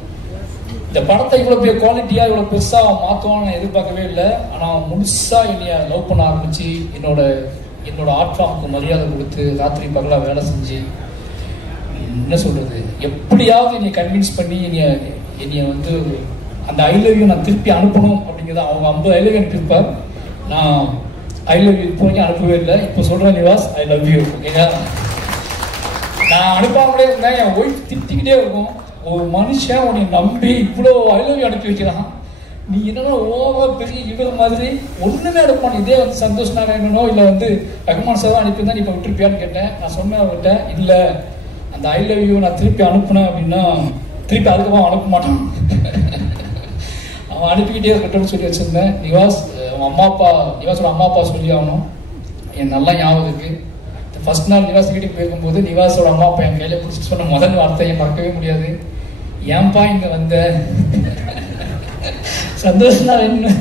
இந்த படத்தை இவ்வளோ பெரிய குவாலிட்டியாக இவ்வளோ பெருசாக அவன் மாற்றுவான்னு நான் எதிர்பார்க்கவே இல்லை. ஆனால் முழுசாக என்னைய லவ் பண்ண ஆரம்பித்து என்னோட ஆர்ட் ஃபார்முக்கு மரியாதை கொடுத்து ராத்திரி பகலாக வேலை செஞ்சு, என்ன சொல்கிறது, எப்படியாவது என்னை கன்வின்ஸ் பண்ணி என்னைய வந்து அந்த ஐ லவ் யூ நான் திருப்பி அனுப்பணும் அப்படிங்கிறத. அவங்க 50 ஐ லவ் யூ அனுப்பியிருப்பார், நான் ஐ லவ் யூ இப்போ அனுப்பவே இல்லை. இப்போ சொல்கிறேன் நிவாஸ், ஐ லவ் யூ. ஓகேங்களா, நான் அனுப்பாமலே இருந்தேன், என் ஒய்ஃப் திட்டிக்கிட்டே இருக்கும், ஒரு மனுஷன் உன்னை நம்பி இவ்வளோ ஐ லவ் யூ அனுப்பி வைக்கிறான், நீ என்னன்னா ஓவரா பெரிய இவர் மாதிரி ஒன்றுமே அனுப்பான், இதே வந்து சந்தோஷ் நாராயணனோ இல்லை வந்து ரஹ்மான் சார் அனுப்பியிருந்தா நீ இப்போ விட்டுருப்பியான்னு கேட்டேன். நான் சொன்னேன் அவர்கிட்ட, இல்லை அந்த ஐ லவ் யூ நான் திருப்பி அனுப்புனேன் அப்படின்னா திருப்பி அதுக்கப்புறம் அனுப்ப மாட்டான், அவன் அனுப்பிக்கிட்டே இருக்கட்டும்னு சொல்லி வச்சுருந்தேன். நிவாஸோட அம்மா அப்பா சொல்லி ஆகணும், என் நல்லா ஞாபகம் இருக்குது. ஃபர்ஸ்ட் நாள் நிவாஸ் வீட்டுக்கு போயிருக்கும்போது நிவாஸோட அம்மா அப்பா என் கையில் பிடிச்சிட்டு சொன்ன முதல் வார்த்தையை மறக்கவே முடியாது, ஏன்பா இங்கே வந்த, சந்தோஷம் என்ன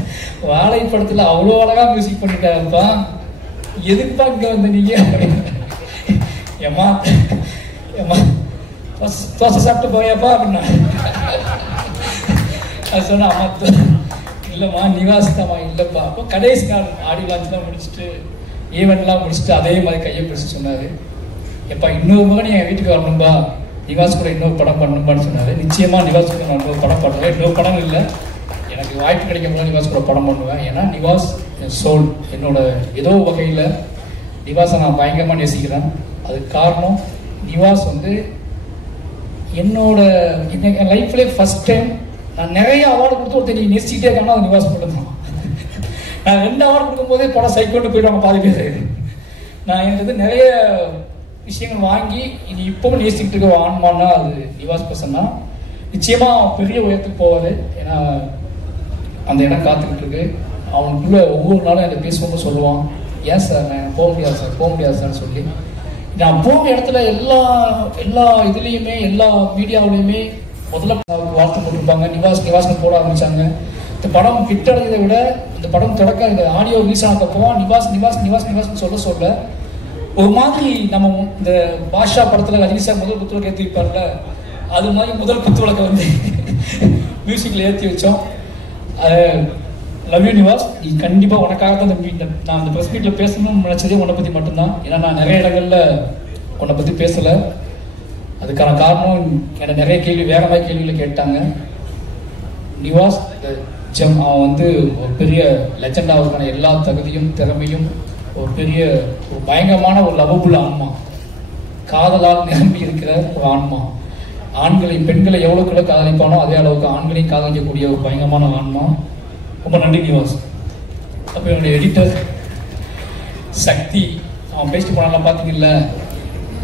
வாழை படத்தில் அவ்வளோ அழகாக மியூசிக் பண்ணிட்டாருப்பா, எதுக்குப்பா இங்கே வந்த நீங்கள், ஏம்மா தோசை சாப்பிட்டு போயாப்பா அப்படின்னா. அது சொன்னா அம்மா இல்லைம்மா நிவாஸ் தாம்மா, இல்லைப்பா. அப்போ கடைசி நாள் ஆடி லான்ச்லாம் முடிச்சுட்டு ஈவெண்ட்லாம் முடிச்சுட்டு அதே மாதிரி கையை பிடிச்சி சொன்னார், எப்பா இன்னொரு மகன் என் வீட்டுக்கு வரணும்பா, நிவாஸ் கூட இன்னொரு படம் பண்ணணும்பான்னு சொன்னார். நிச்சயமாக நிவாஸ் கூட நான் இன்னொரு படம் பண்ணுவேன், இன்னொரு படம் இல்லை, எனக்கு வாய்ப்பு கிடைக்கும் போது நிவாஸ் கூட படம் பண்ணுவேன். ஏன்னா நிவாஸ் என் சோல், என்னோட ஏதோ வகையில் நிவாஸை நான் பயங்கரமாக நேசிக்கிறேன். அதுக்கு காரணம் நிவாஸ் வந்து என்னோட என் லைஃப்லேயே ஃபஸ்ட் டைம் நான் நிறைய அவார்டு கொடுத்து ஒருத்தர் நீ நேசிக்கிட்டே இருக்காங்கன்னா அது நிவாஸ் மட்டும் தான். நான் 2 அவார்டு கொடுக்கும்போதே படம் சைக்கோட்டு போயிடுவாங்க பாதி பேர். நான் எனக்கு வந்து நிறைய விஷயங்கள் வாங்கி இனி இப்பவும் நேசிக்கிட்டு இருக்க ஆன்மான்னா அது நிவாஸ் பர்சன் தான். நிச்சயமாக பெரிய உயரத்துக்கு போவார், ஏன்னா அந்த இடம் காத்துக்கிட்டு இருக்கு. அவனுக்குள்ள ஒவ்வொரு நாளும் என்னை பேசுவோம்னு சொல்லுவான், ஏன் சார் நான் போக முடியாது சார்னு சொல்லி. நான் போன இடத்துல எல்லா இதுலேயுமே எல்லா மீடியாவிலையுமே முதல்ல வார்த்தை போட்டிருப்பாங்க, நிவாஸ்னு போட ஆரம்பிச்சாங்க. இந்த படம் கிட்டடையதை விட இந்த படம் தொடக்க இந்த ஆடியோ ரிலீஸ் ஆனப்போ நிவாஸ்னு சொல்ல ஒரு மாதிரி நம்ம இந்த பாஷா படத்தில் ரஜினி சார் முதல் குத்துவிளக்கு ஏற்றி வைப்பார்ல, அது மாதிரி முதல் குத்துவிளக்கை வந்து மியூசிக்கில் ஏற்றி வச்சோம். லவ் யூ நிவாஸ், நீ கண்டிப்பாக உனக்காக தான் நான் அந்த ப்ரெஸ் மீட்டில் பேசணும்னு நினச்சதே உன்னை பற்றி மட்டும்தான். ஏன்னா நான் நிறைய இடங்களில் உன்னை பற்றி பேசலை. அதுக்கான காரணம் எனக்கு நிறைய கேள்வி வேற மாதிரி கேள்விகளை கேட்டாங்க. நிவாஸ் ஜெம் அவன் வந்து ஒரு பெரிய லெஜெண்டாவதுக்கான எல்லா தகுதியும் திறமையும் ஒரு பெரிய ஒரு பயங்கரமான ஒரு லவபுள்ள ஆன்மா, காதலால் நிரம்பி இருக்கிற ஒரு ஆன்மா. ஆண்களை பெண்களை எவ்வளோக்குள்ள காதலிப்பானோ அதே அளவுக்கு ஆண்களையும் காதலிக்கக்கூடிய ஒரு பயங்கரமான ஆன்மா. ரொம்ப நன்றி நிவாஸ். அப்போ என்னுடைய எடிட்டர் சக்தி, அவன் பேசிட்டு போனாலாம் பார்த்தீங்கல்ல,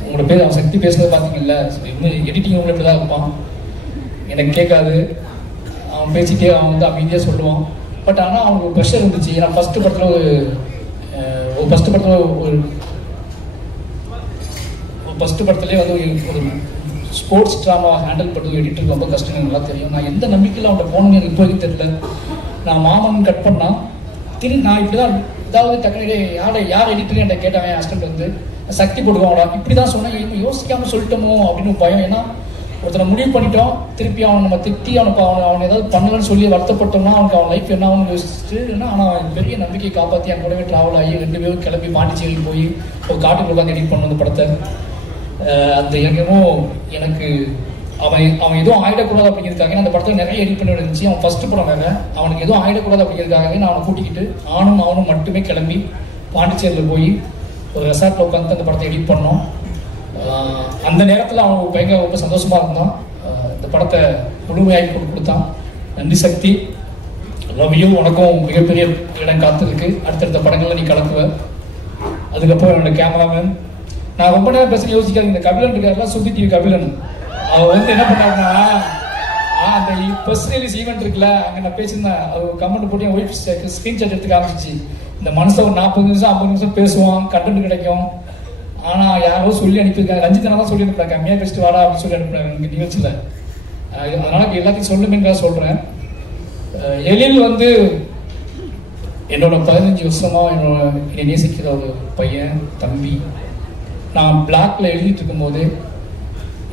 உங்களோட பேர் அவன் சக்தி பேசுறது பார்த்தீங்கல்ல, இன்னும் எடிட்டிங் உங்களை இப்படி தான் இருப்பான், எனக்கு கேட்காது, அவன் பேசிட்டே அவன் வந்து அமைதியாக சொல்லுவான். பட் ஆனால் அவனுக்கு ஒரு ப்ரெஷர் இருந்துச்சு. ஏன்னா ஃபஸ்ட்டு படத்தில் ஃபஸ்ட்டு படத்துலேயே வந்து ஒரு ஸ்போர்ட்ஸ் ட்ராமா ஹேண்டில் பண்ணுறது எடிட்டருக்கு ரொம்ப கஷ்டம், எனக்கு நல்லா தெரியும். நான் எந்த நம்பிக்கையில் அவன்கிட்ட போகணும்னு எனக்கு இப்போ வரைக்கும் தெரியல. நான் மாமன் கட் பண்ணால் திரும்பி நான் இப்படி தான் ஏதாவது டக்குனு யார் எடிட்டர் என்கிட்ட கேட்டாங்க ஹஸ்பண்ட் வந்து சக்தி போடுவாங்களா இப்படி தான் சொன்னேன். யோசிக்காமல் சொல்லிட்டோமோ அப்படின்னு பயம். ஏன்னா ஒருத்தனை முடிவு பண்ணிட்டோம், திருப்பி அவனை நம்ம திட்டி அவனை ஏதாவது பண்ணலன்னு சொல்லி வருத்தப்பட்டோம்னா அவனுக்கு அவன் லைஃப் என்ன ஆகும்னு யோசிச்சுட்டு ஏன்னா அவன் பெரிய நம்பிக்கையை காப்பாற்றி என் கூடவே ட்ராவல் ஆகி 2 பேரும் கிளம்பி பாண்டிச்சேரியில் போய் ஒரு காட்டுக்கு உட்காந்து எடிட் பண்ண அந்த படத்தை. அந்த எனக்கு அவன் எதுவும் ஆயிடக்கூடாது அப்படிங்கிறதுக்காக அந்த படத்தில் நிறைய எடிட் பண்ணி இருந்துச்சு. அவன் ஃபர்ஸ்ட் படம் வேற, அவனுக்கு எதுவும் ஆயிடக்கூடாது அப்படிங்கிறதுக்காகவே நான் அவனை கூட்டிக்கிட்டு அவனும் மட்டுமே கிளம்பி பாண்டிச்சேரியில் போய் ஒரு ரெசார்ட்டில் உட்காந்து அந்த படத்தை எடிட் பண்ணோம். அந்த நேரத்தில் அவன் பயங்கர ரொம்ப சந்தோஷமா இருந்தான். இந்த படத்தை முழுமையாகி கொடுத்தான். நன்றி சக்தி, லவ் யூ. உனக்கும் மிகப்பெரிய இடம் காத்திருக்கு, அடுத்தடுத்த படங்கள்ல நீ கலக்குவ. அதுக்கப்புறம் என்னோட கேமராமேன், நான் ரொம்ப நேரம் பேச யோசிக்காது, இந்த கபிலன் இருக்காருல, சுத்தி டிவி கபிலன், அவர் வந்து என்ன பண்ணாருன்னா அந்த ப்ரெஸ் ரிலீஸ் ஈவெண்ட் இருக்குல்ல, அங்கே நான் பேசியிருந்தேன், அவர் கமெண்ட் போட்டு என் ஒய்ஃப் ஸ்க்ரீன்ஷாட் எடுத்துக்க ஆரம்பிச்சு. இந்த மனுஷன் ஒரு 40 நிமிஷம் 50 நிமிஷம் பேசுவான், கண்டென்ட் கிடைக்கும். ஆனால் யாரோ சொல்லி அனுப்பியிருக்காங்க, ரஞ்சிதனா தான் சொல்லி அனுப்புறாங்க, கம்மியாக பேசிட்டு வாடா அப்படின்னு சொல்லி அனுப்புறாங்க எனக்கு நிகழ்ச்சியில். அதனால எல்லாத்தையும் சொல்லுமேங்க சொல்கிறேன். எழில் வந்து என்னோட 15 வருஷமா என்னை நேசிக்கிற ஒரு பையன், தம்பி. நான் பிளாக்ல எழுதிட்டு இருக்கும்போது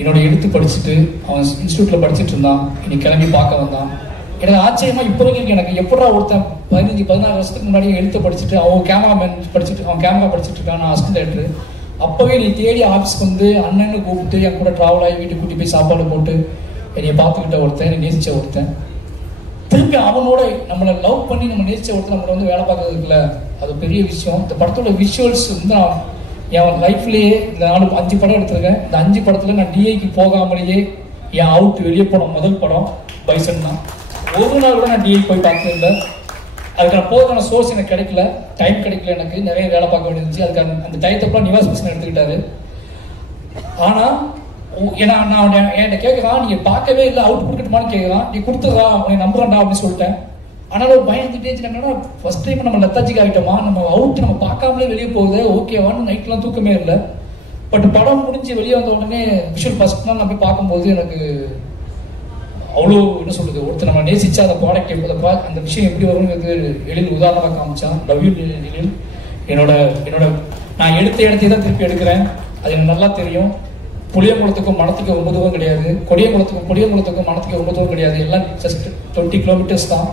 என்னோட எடுத்து படிச்சுட்டு அவன் இன்ஸ்டியூட்ல படிச்சுட்டு இருந்தான். இன்னைக்கு கிளம்பி பார்க்க வந்தான். எனக்கு ஆச்சரியமா இப்போ வரைக்கும் எனக்கு எப்படா ஒருத்தன் 15-16 வருஷத்துக்கு முன்னாடி எழுத்து படிச்சுட்டு அவன் கேமராமேன் படிச்சுட்டு அவன் கேமரா படிச்சுட்டு இருக்கான், நான் அசிஸ்டன்ட் டைரக்டர். அப்பவே நீ தேடி ஆஃபீஸ்க்கு வந்து அண்ணன்னு கூப்பிட்டு என் கூட ட்ராவல் ஆகி வீட்டுக்கு கூட்டி போய் சாப்பாடு போட்டு என்னைய பார்த்துக்கிட்ட ஒருத்தன், என்னை நேசிச்ச ஒருத்தன், திருப்பி அவனோட நம்மளை லவ் பண்ணி நம்ம நேசிச்ச ஒருத்தர் நம்மளை வந்து வேலை பார்க்கறது இருக்குல்ல, அது பெரிய விஷயம். இந்த படத்தோட விஷுவல்ஸ் வந்து நான் என் லைஃப்லேயே இந்த 5 படம் எடுத்திருக்கேன். இந்த 5 படத்தில் நான் டிஐக்கு போகாமலேயே என் அவுட் வெளியே போன முதல் படம் பைசன் தான். ஒரு நாள் கூட நான் டிஐ போய் பார்த்ததில்லை. அதுக்கான போதுக்கான சோர்ஸ் எனக்கு கிடைக்கல, டைம் கிடைக்கல, எனக்கு நிறைய வேலை பார்க்க வேண்டியிருந்துச்சு. அதுக்கான அந்த டயத்தப்பெல்லாம் நிவாஸ் மிஷன் எடுத்துக்கிட்டாரு. ஆனால் ஏன்னா நான் என்கிட்ட கேட்குறான், நீங்கள் பார்க்கவே இல்லை, அவுட் கொடுக்கட்டுமான்னு கேட்குறான். நீ கொடுத்துறா, உன்னை நம்புறேன்டா அப்படின்னு சொல்லிட்டேன். ஆனால் ஒரு பயம் இருந்துட்டே என்னன்னா ஃபர்ஸ்ட் டைம் நம்ம லத்தாச்சிக்கு ஆகிட்டோமா, நம்ம அவுட் நம்ம பார்க்காமலே வெளியே போகுது, ஓகேவான்னு நைட்லாம் தூக்கமே இல்லை. பட் படம் முடிஞ்சு வெளியே வந்த உடனே விஷுவல் ஃபர்ஸ்ட் நாள் நான் போய் பார்க்கும்போது எனக்கு அவ்வளோ என்ன சொல்றது, ஒருத்தர் நம்ம நேசிச்சா அந்த ப்ராடக்ட் அந்த விஷயம் எப்படி வரும்னு எழில் உதாரணமாக காமிச்சான். லவ் யூ எழில். என்னோட நான் எடுத்த இடத்தையே தான் திருப்பி எடுக்கிறேன், அது எனக்கு நல்லா தெரியும். புளியங்குளத்துக்கும் மணத்துக்கு ரொம்ப தூரம் கிடையாது, கொடியங்குளத்துக்கும் மணத்துக்கு ரொம்ப தூரம் கிடையாது, எல்லாம் ஜஸ்ட் 20 கிலோமீட்டர்ஸ் தான்.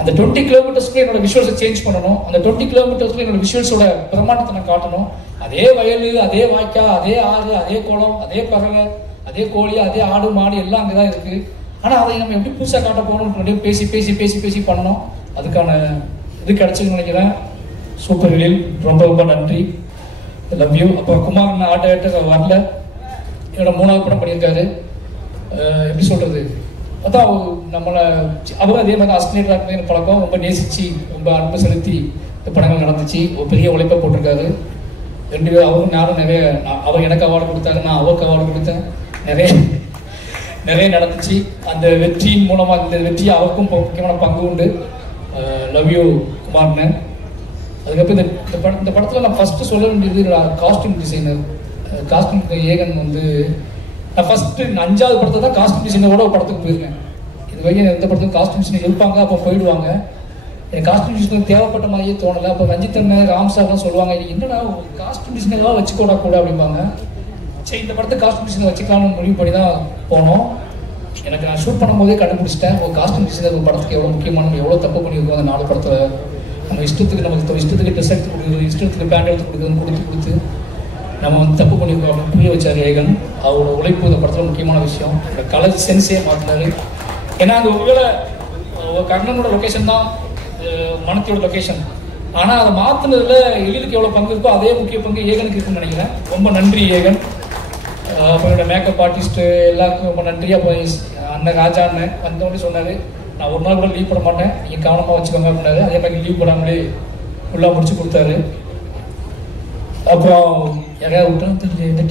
அந்த 20 கிலோமீட்டர்ஸ்க்கு என்னோட விஷுவல்ஸை சேஞ்ச் பண்ணணும். அந்த 20 கிலோமீட்டர்ஸ்க்கு என்னோட விஷுவல்ஸோட பிரமாண்டத்தை நான் காட்டணும். அதே வயல், அதே வாய்க்கா, அதே ஆறு, அதே குளம், அதே பறவை, அதே கோழி, அதே ஆடு மாடு எல்லாம் அங்கே தான் இருக்கு. ஆனால் அதை நம்ம எப்படி புதுசாக காட்ட போகணும்னு பேசி பேசி பேசி பேசி பண்ணணும். அதுக்கான இது கிடைச்சுன்னு நினைக்கிறேன். சூப்பர் எழில், ரொம்ப ரொம்ப நன்றி, லவ் யூ. அப்போ குமார் ஆர்ட் வரல, என்னோட 3வது படம் பண்ணியிருக்காரு. எப்படி சொல்றது, அதான் நம்மளை அவரும் அதே மாதிரி அஸ்டினேட்டராக பழக்கம், ரொம்ப நேசிச்சு ரொம்ப அன்பு செலுத்தி இந்த படங்கள் நடந்துச்சு. ஒரு பெரிய உழைப்பை போட்டிருக்காரு. 2 பேரும் அவரும் நானும் நிறைய, அவர் எனக்கு அவார்டு கொடுத்தாரு, நான் அவருக்கு அவார்டு கொடுத்தேன். நிறைய நடந்துச்சு. அந்த வெற்றியின் மூலமாக இந்த வெற்றி அவருக்கும் முக்கியமான பங்கு உண்டு. லவ் யூ குமார்னு. அதுக்கப்புறம் இந்த படத்தில் நான் ஃபர்ஸ்ட் சொல்ல வேண்டியது காஸ்டியூம் டிசைனர். காஸ்டியூம் ஏகன் வந்து நான் ஃபர்ஸ்ட் 5வது படத்தை தான் காஸ்டியூம் டிசைனரோட ஒரு படத்துக்கு போயிருக்கேன். இது வரைக்கும் எந்த படத்துக்கு காஸ்டியூம் டிசைனர் இருப்பாங்க, அப்போ போயிடுவாங்க. எனக்கு காஸ்டியூம் டிசைனர் தேவைப்பட்ட மாதிரியே தோணலை. அப்போ ரஞ்சித் ராம் சார் தான் சொல்லுவாங்க, என்னடா காஸ்டியூம் டிசைனராக வச்சுக்கூடா கூட அப்படிம்பாங்க. சரி, இந்த படத்தை காஸ்டியூம் டிசைனர் வச்சுக்கலாம்னு முடிவு பண்ணி தான் போனோம். எனக்கு நான் ஷூட் பண்ணும்போதே கண்டுபிடிச்சிட்டேன், ஒரு காஸ்டியூம் டிசைனர் ஒரு படத்துக்கு எவ்வளோ முக்கியமான, நம்ம எவ்வளோ தப்பு பண்ணியிருக்கோம் அந்த 4 படத்தில். நம்ம இஷ்டத்துக்கு ட்ரெஸ் எடுத்து கொடுக்குறது, இஷ்டத்துக்கு பேண்ட் எடுத்து கொடுக்குறதுன்னு கொடுத்து நம்ம வந்து தப்பு பண்ணியிருக்கோம் அப்படின்னு புரிய வச்சார் ஏகன். அவரோட உழைப்பு இந்த படத்தில் முக்கியமான விஷயம். இந்த கலர் சென்ஸே மாற்றினாரு. ஏன்னா அந்த ஒருவேளை கர்ணனோட லொக்கேஷன் தான் மனத்தியோட லொக்கேஷன், ஆனால் அதை மாற்றினதுல எழிலுக்கு எவ்வளோ பங்கு இருக்கோ அதே முக்கிய பங்கு ஏகனுக்கு இருக்குன்னு நினைக்கிறேன். ரொம்ப நன்றி ஏகன். அவரோட மேக்கப் ஆர்டிஸ்ட்டு எல்லாருக்கும் ரொம்ப நன்றி. அப்போ அண்ணன் ராஜா அண்ணன் வந்தவொடனே சொன்னார், நான் ஒரு நாள் கூட லீவ் போட மாட்டேன், நீங்கள் கவனமாக வச்சுக்கோங்க அப்படின்னாரு. அதே மாதிரி லீவ் போடாமலே ஃபுல்லாக முடிச்சு கொடுத்தாரு. அப்புறம் யாரையா விட்டோம் தெரியல,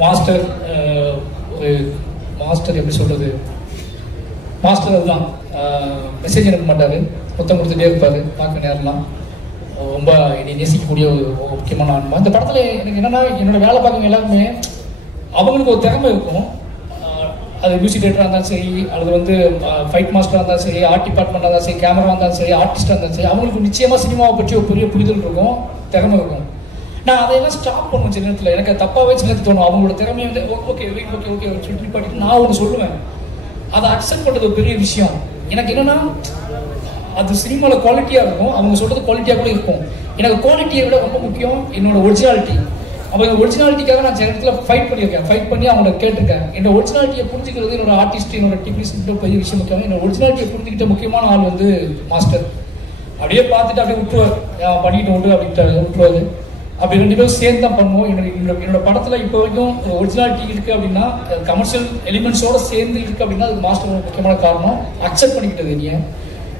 மாஸ்டர் ஒரு மாஸ்டர் எப்படி சொல்கிறது, மாஸ்டர் அதுதான். மெசேஜ் அனுப்ப மாட்டார், மொத்தம் கொடுத்துட்டே இருப்பார். பார்க்க நேரம்லாம் ரொம்ப என்னை நேசிக்கக்கூடிய ஒரு முக்கியமான ஆன்மா. இந்த படத்தில் எனக்கு என்னென்னா, என்னோட வேலை பார்க்குறவங்க எல்லாருமே அவங்களுக்கு ஒரு திறமை இருக்கும். அது மியூசிக் டைரக்டராக இருந்தாலும் சரி, அல்லது வந்து ஃபைட் மாஸ்டராக இருந்தாலும் சரி, ஆர்ட் டிபார்ட்மெண்ட்டாக இருந்தாலும் சரி, கேமரா இருந்தாலும் சரி, ஆர்டிஸ்டாக இருந்தாலும் சரி, அவங்களுக்கு நிச்சயமாக சினிமாவை பற்றி ஒரு பெரிய புரிதல் இருக்கும், திறமை இருக்கும். நான் அதையெல்லாம் ஸ்டாப் பண்ணுவேன் சில நேரத்தில். எனக்கு தப்பாகவே சில நேரத்தில் தோணும். அவங்களோட திறமையை வந்து ஓகே ஓகே ஓகே சுற்றி பாட்டிட்டு நான் ஒன்று சொல்லுவேன். அதை அக்செப்ட் பண்ணுறது ஒரு பெரிய விஷயம். எனக்கு என்னென்னா, அது சினிமாவில் குவாலிட்டியாக இருக்கும், அவங்க சொல்கிறது குவாலிட்டியாக கூட இருக்கும். எனக்கு குவாலிட்டியை விட ரொம்ப முக்கியம் என்னோட ஒரிஜினாலிட்டி. அப்போ இந்த ஒரிஜினாலிட்டிக்காக நான் சில இடத்துல ஃபைட் பண்ணியிருக்கேன், ஃபைட் பண்ணி அவங்கள கேட்டிருக்கேன். என்னோட ஒரிஜினாலிட்டியை புரிஞ்சுக்கிறது என்னோட ஆர்டிஸ்ட், என்னோட டெக்னீஷியன் பெரிய விஷயம் முக்கியம். என்னோட ஒரிஜினாலிட்டியை புரிஞ்சுக்கிட்ட முக்கியமான ஆள் வந்து மாஸ்டர். அப்படியே பார்த்துட்டு அப்படியே விட்டுருவார், பண்ணிட்டு உண்டு அப்படின்ட்டு விட்டுருவாரு. அப்படி ரெண்டு பேரும் சேர்ந்து தான் பண்ணுவோம். என்னோட படத்தில் இப்போ வரைக்கும் ஒரிஜினாலிட்டி இருக்குது அப்படின்னா, கமர்ஷியல் எலிமெண்ட்ஸோடு சேர்ந்து இருக்குது அப்படின்னா, அதுக்கு மாஸ்டர் முக்கியமான காரணம். அக்செப்ட் பண்ணிக்கிட்டது,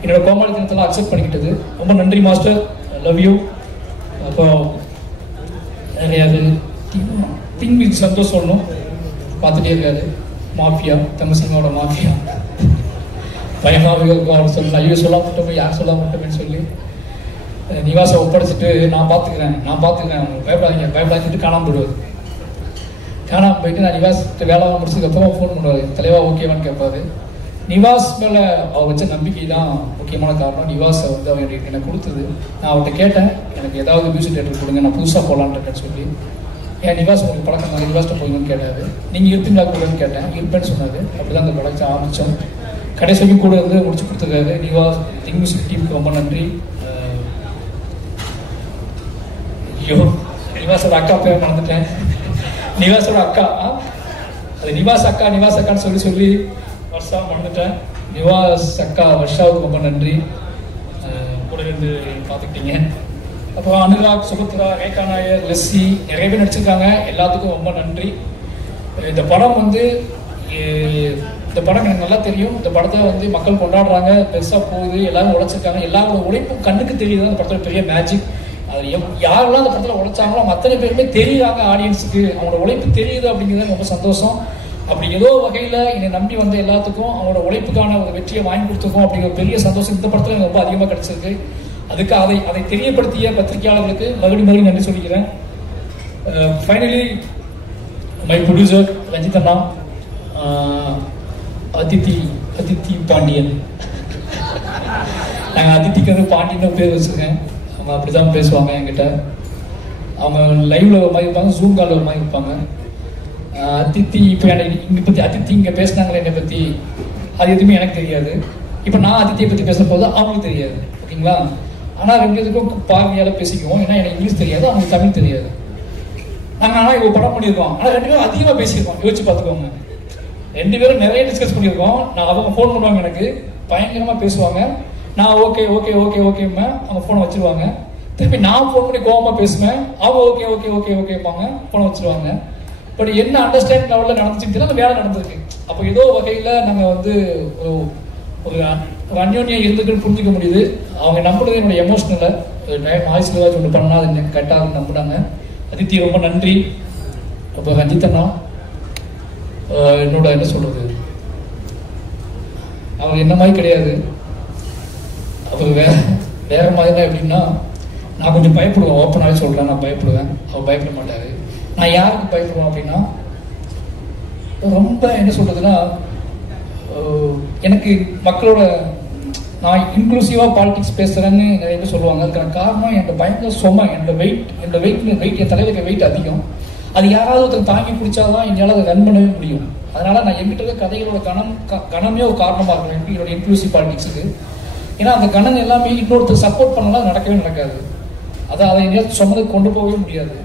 என்னோட கோமாளி தினத்தெல்லாம் அக்செப்ட் பண்ணிக்கிட்டது. ரொம்ப நன்றி மாஸ்டர், லவ் யூ. அப்புறம் நிறையாது திங்க் சந்தோஷம் சொல்லணும், பார்த்துட்டே இருக்காது. மாஃபியா, தமிழ் சினிமாவோட மாஃபியா பயமாக அவர் சொல்லலாம். ஐயோ சொல்ல மாட்டோம், யார் சொல்ல மாட்டோம்னு சொல்லி நிவாசை ஒப்படைச்சிட்டு நான் பார்த்துக்கிறேன் அவங்க பயப்படாதீட்டு காணாமல் போயிடுவார். காணாமல் போயிட்டு நான் நிவாஸ்கிட்ட வேலை முடிச்சதுக்கப்புறம் ஃபோன் பண்ணுவார், தலைவா ஓகேவான்னு கேட்பாரு. நிவாஸ் மேலே அவர் வச்ச நம்பிக்கை தான் முக்கியமான காரணம். நிவாஸை வந்து அவர் எனக்கு கொடுத்தது. நான் அவர்கிட்ட கேட்டேன், எனக்கு ஏதாவது மியூசிக் தியேட்டர் கொடுங்க, நான் புதுசாக போகலான்ட்டு சொல்லி. ஏன் நிவாஸ் உங்களுக்கு பழக்கம் தான், நிவாஸ்கிட்ட போகணும்னு கேட்டார். நீங்கள் இருப்பீங்களா கூடன்னு கேட்டேன், இருப்பேன்னு சொன்னார். அப்படி தான் அந்த படத்தை ஆரம்பித்தோம். கடைசியும் கூட வந்து முடிச்சு கொடுத்துருக்காரு. நிவாஸ் திங் மியூசிக் டீமுக்கு ரொம்ப நன்றி. ஐயோ நிவாஸோட அக்கா பேர் மறந்துட்டேன், நிவாஸோட அக்கா, அது நிவாஸ் அக்கான்னு சொல்லி வர்ஷா மறந்துட்டேன். நிவாஸ் அக்கா வர்ஷாவுக்கு ரொம்ப நன்றி, கூட இருந்து பார்த்துக்கிட்டீங்க. அப்புறம் அனுராக், சுபத்ரா, ரேகா நாயர், லெஸ்ஸி நிறைய பேர் நடிச்சிருக்காங்க. எல்லாத்துக்கும் ரொம்ப நன்றி. இந்த படம் எனக்கு நல்லா தெரியும். இந்த படத்தை வந்து மக்கள் கொண்டாடுறாங்க, பெருசாக போகுது, எல்லாரும் உழைச்சிருக்காங்க. எல்லாரோட உழைப்பும் கண்ணுக்கு தெரியுது. அந்த படத்தில் பெரிய மேஜிக். அது யாரெல்லாம் அந்த படத்தில் உழைச்சாங்களோ அத்தனை பேருமே தெரியுறாங்க, ஆடியன்ஸுக்கு அவங்களோட உழைப்பு தெரியுது அப்படிங்கிறது ரொம்ப சந்தோஷம். அப்படி ஏதோ வகையில் என்னை நம்பி வந்த எல்லாத்துக்கும் அவங்களோட உழைப்புக்கான ஒரு வெற்றியை வாங்கி கொடுத்துருக்கோம் அப்படிங்கிற பெரிய சந்தோஷம் இந்த படத்தில் எனக்கு ரொம்ப அதிகமாக கிடைச்சிருக்கு. அதுக்கு அதை தெரியப்படுத்திய பத்திரிகையாளர்களுக்கு மறுபடியும் நன்றி சொல்லிக்கிறேன். ஃபைனலி மை ப்ரொடியூசர் ரஞ்சித் அண்ணா, அதித்தி பாண்டியன். நாங்கள் அதித்திக்கு வந்து பாண்டியன்னு பேர் வச்சுருக்கேன். அவங்க அப்படி தான் பேசுவாங்க என்கிட்ட. அவங்க லைவ்ல ஒரு மாதிரி இருப்பாங்க, ஜூம் காலில் ஒரு மாதிரி இருப்பாங்க. அதித்தி இப்போ என்னை பற்றி அதித்தி இங்கே பேசினாங்களே என்னை பற்றி, அது எதுவுமே எனக்கு தெரியாது. இப்போ நான் அதித்தியை பற்றி பேசுகிற போது அவங்களுக்கு தெரியாது, ஓகேங்களா? ஆனால் ரெண்டு இதுக்கும் பார்வையால் பேசிக்குவோம். ஏன்னா எனக்கு இங்கிலீஷ் தெரியாது, அவங்களுக்கு தமிழ் தெரியாது. நாங்கள் ஆனால் இப்போ படம் பண்ணியிருக்கோம், ஆனால் ரெண்டு பேரும் அதிகமாக பேசியிருக்கோம். யோசிச்சு பார்த்துக்கோங்க, ரெண்டு பேரும் நிறைய டிஸ்கஸ் பண்ணியிருக்கோம். அவங்க ஃபோன் பண்ணுவாங்க, எனக்கு பயங்கரமாக பேசுவாங்க. நான் ஓகே ஓகே ஓகே ஓகேம்மா, அவங்க ஃபோனை வச்சுருவாங்க. திருப்பி நான் ஃபோன் பண்ணி கோவமாக பேசுவேன், அவங்க ஓகே ஓகே ஓகே ஓகேப்பாங்க, ஃபோனை வச்சுருவாங்க. பட் என்ன அண்டர்ஸ்டாண்ட் லெவலில் நடந்துச்சுன்னு தெரியல, அந்த வேலை நடந்திருக்கு. அப்போ ஏதோ வகையில் நாங்கள் வந்து ஒரு அந்யோன்யம் இருந்துக்குன்னு புரிஞ்சிக்க முடியுது. அவங்க நம்புறது என்னோட எமோஷனலில் நாய்ஸில் ஏதாச்சும் ஒன்று பண்ணால் அது எனக்கு கரெக்டாக நம்பினாங்க. அதித்தி ரொம்ப நன்றி. அப்போ ரஞ்சித் அண்ணா என்னோட என்ன சொல்கிறது, அவங்க என்ன மாதிரி கிடையாது. அப்போ வேற மாதிரி தான். எப்படின்னா, நான் கொஞ்சம் பயப்படுவேன், ஓப்பனாகவே சொல்கிறேன், நான் பயப்படுவேன். அவர் பயப்பட மாட்டார். நான் யாருக்கு பயப்படுவேன் அப்படின்னா, ரொம்ப என்ன சொல்கிறதுனா, எனக்கு மக்களோட நான் இன்க்ளூசிவாக பாலிடிக்ஸ் பேசுகிறேன்னு நிறைய பேர் சொல்லுவாங்க. அதுக்கான காரணம் என்னோட பயங்கர சுமை, என்னோட வெயிட் என் தலைவருக்கு வெயிட் அதிகம். அது யாராவது ஒருத்தர் தாங்கி பிடிச்சாதான் என்னால் அதை ரன் பண்ணவே முடியும். அதனால நான் எங்கிட்ட இருக்க கதைகளோட கணமே ஒரு காரணமாக இருக்கணும் என்னோட இன்க்ளூசிவ் பாலிடிக்ஸுக்கு. ஏன்னா அந்த கணம் எல்லாமே இன்னொருத்தர் சப்போர்ட் பண்ணலாம் நடக்கவே நடக்காது. அதை எங்கேயாவது சொன்னதுக்கு கொண்டு போகவே முடியாது.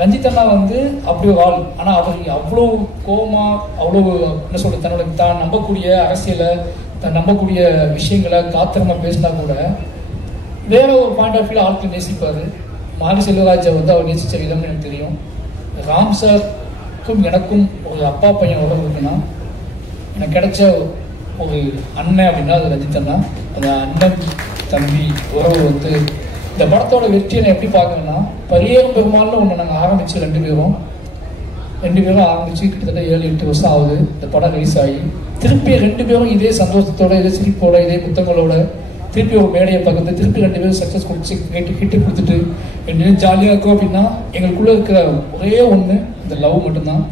ரஞ்சித் அண்ணா வந்து அப்படி ஒரு ஆள். ஆனால் அவர் அவ்வளோ கோபமாக, அவ்வளோ என்ன சொல்கிறது, தன்னோட தான் நம்பக்கூடிய அரசியலை, தான் நம்பக்கூடிய விஷயங்களை காத்திரமாக பேசினா கூட வேற ஒரு பாயிண்ட் ஆஃப் வியூ ஆட்கள் நேசிப்பார். மாரி செல்வராஜை வந்து அவர் நேசித்த விதம்னு எனக்கு தெரியும். ராம் சாருக்கும் எனக்கும் ஒரு அப்பா பையன் உறவு இருக்குன்னா, எனக்கு கிடைச்ச ஒரு அண்ணன் அப்படின்னா அது ரஞ்சித் அண்ணா. அந்த அண்ணன் தம்பி உறவு வந்து இந்த படத்தோட வெற்றியை நான் எப்படி பார்க்கணும்னா, பரியேறும் பெருமாள்னு ஒன்று நாங்கள் ஆரம்பித்து ரெண்டு பேரும் ஆரம்பித்து கிட்டத்தட்ட 7-8 வருஷம் ஆகுது. இந்த படம் ரிலீஸ் ஆகி திருப்பி ரெண்டு பேரும் இதே சந்தோஷத்தோட, இதே சிரிப்போட, இதே புத்தகங்களோட திருப்பி ஒரு மேடையை பக்கத்து திருப்பி ரெண்டு பேரும் சக்ஸஸ் கொடுத்து ஹிட்டு கொடுத்துட்டு ரெண்டு பேரும் ஜாலியாக இருக்கும். அப்படின்னா எங்களுக்குள்ளே இருக்கிற ஒரே ஒன்று இந்த லவ் மட்டும்தான்.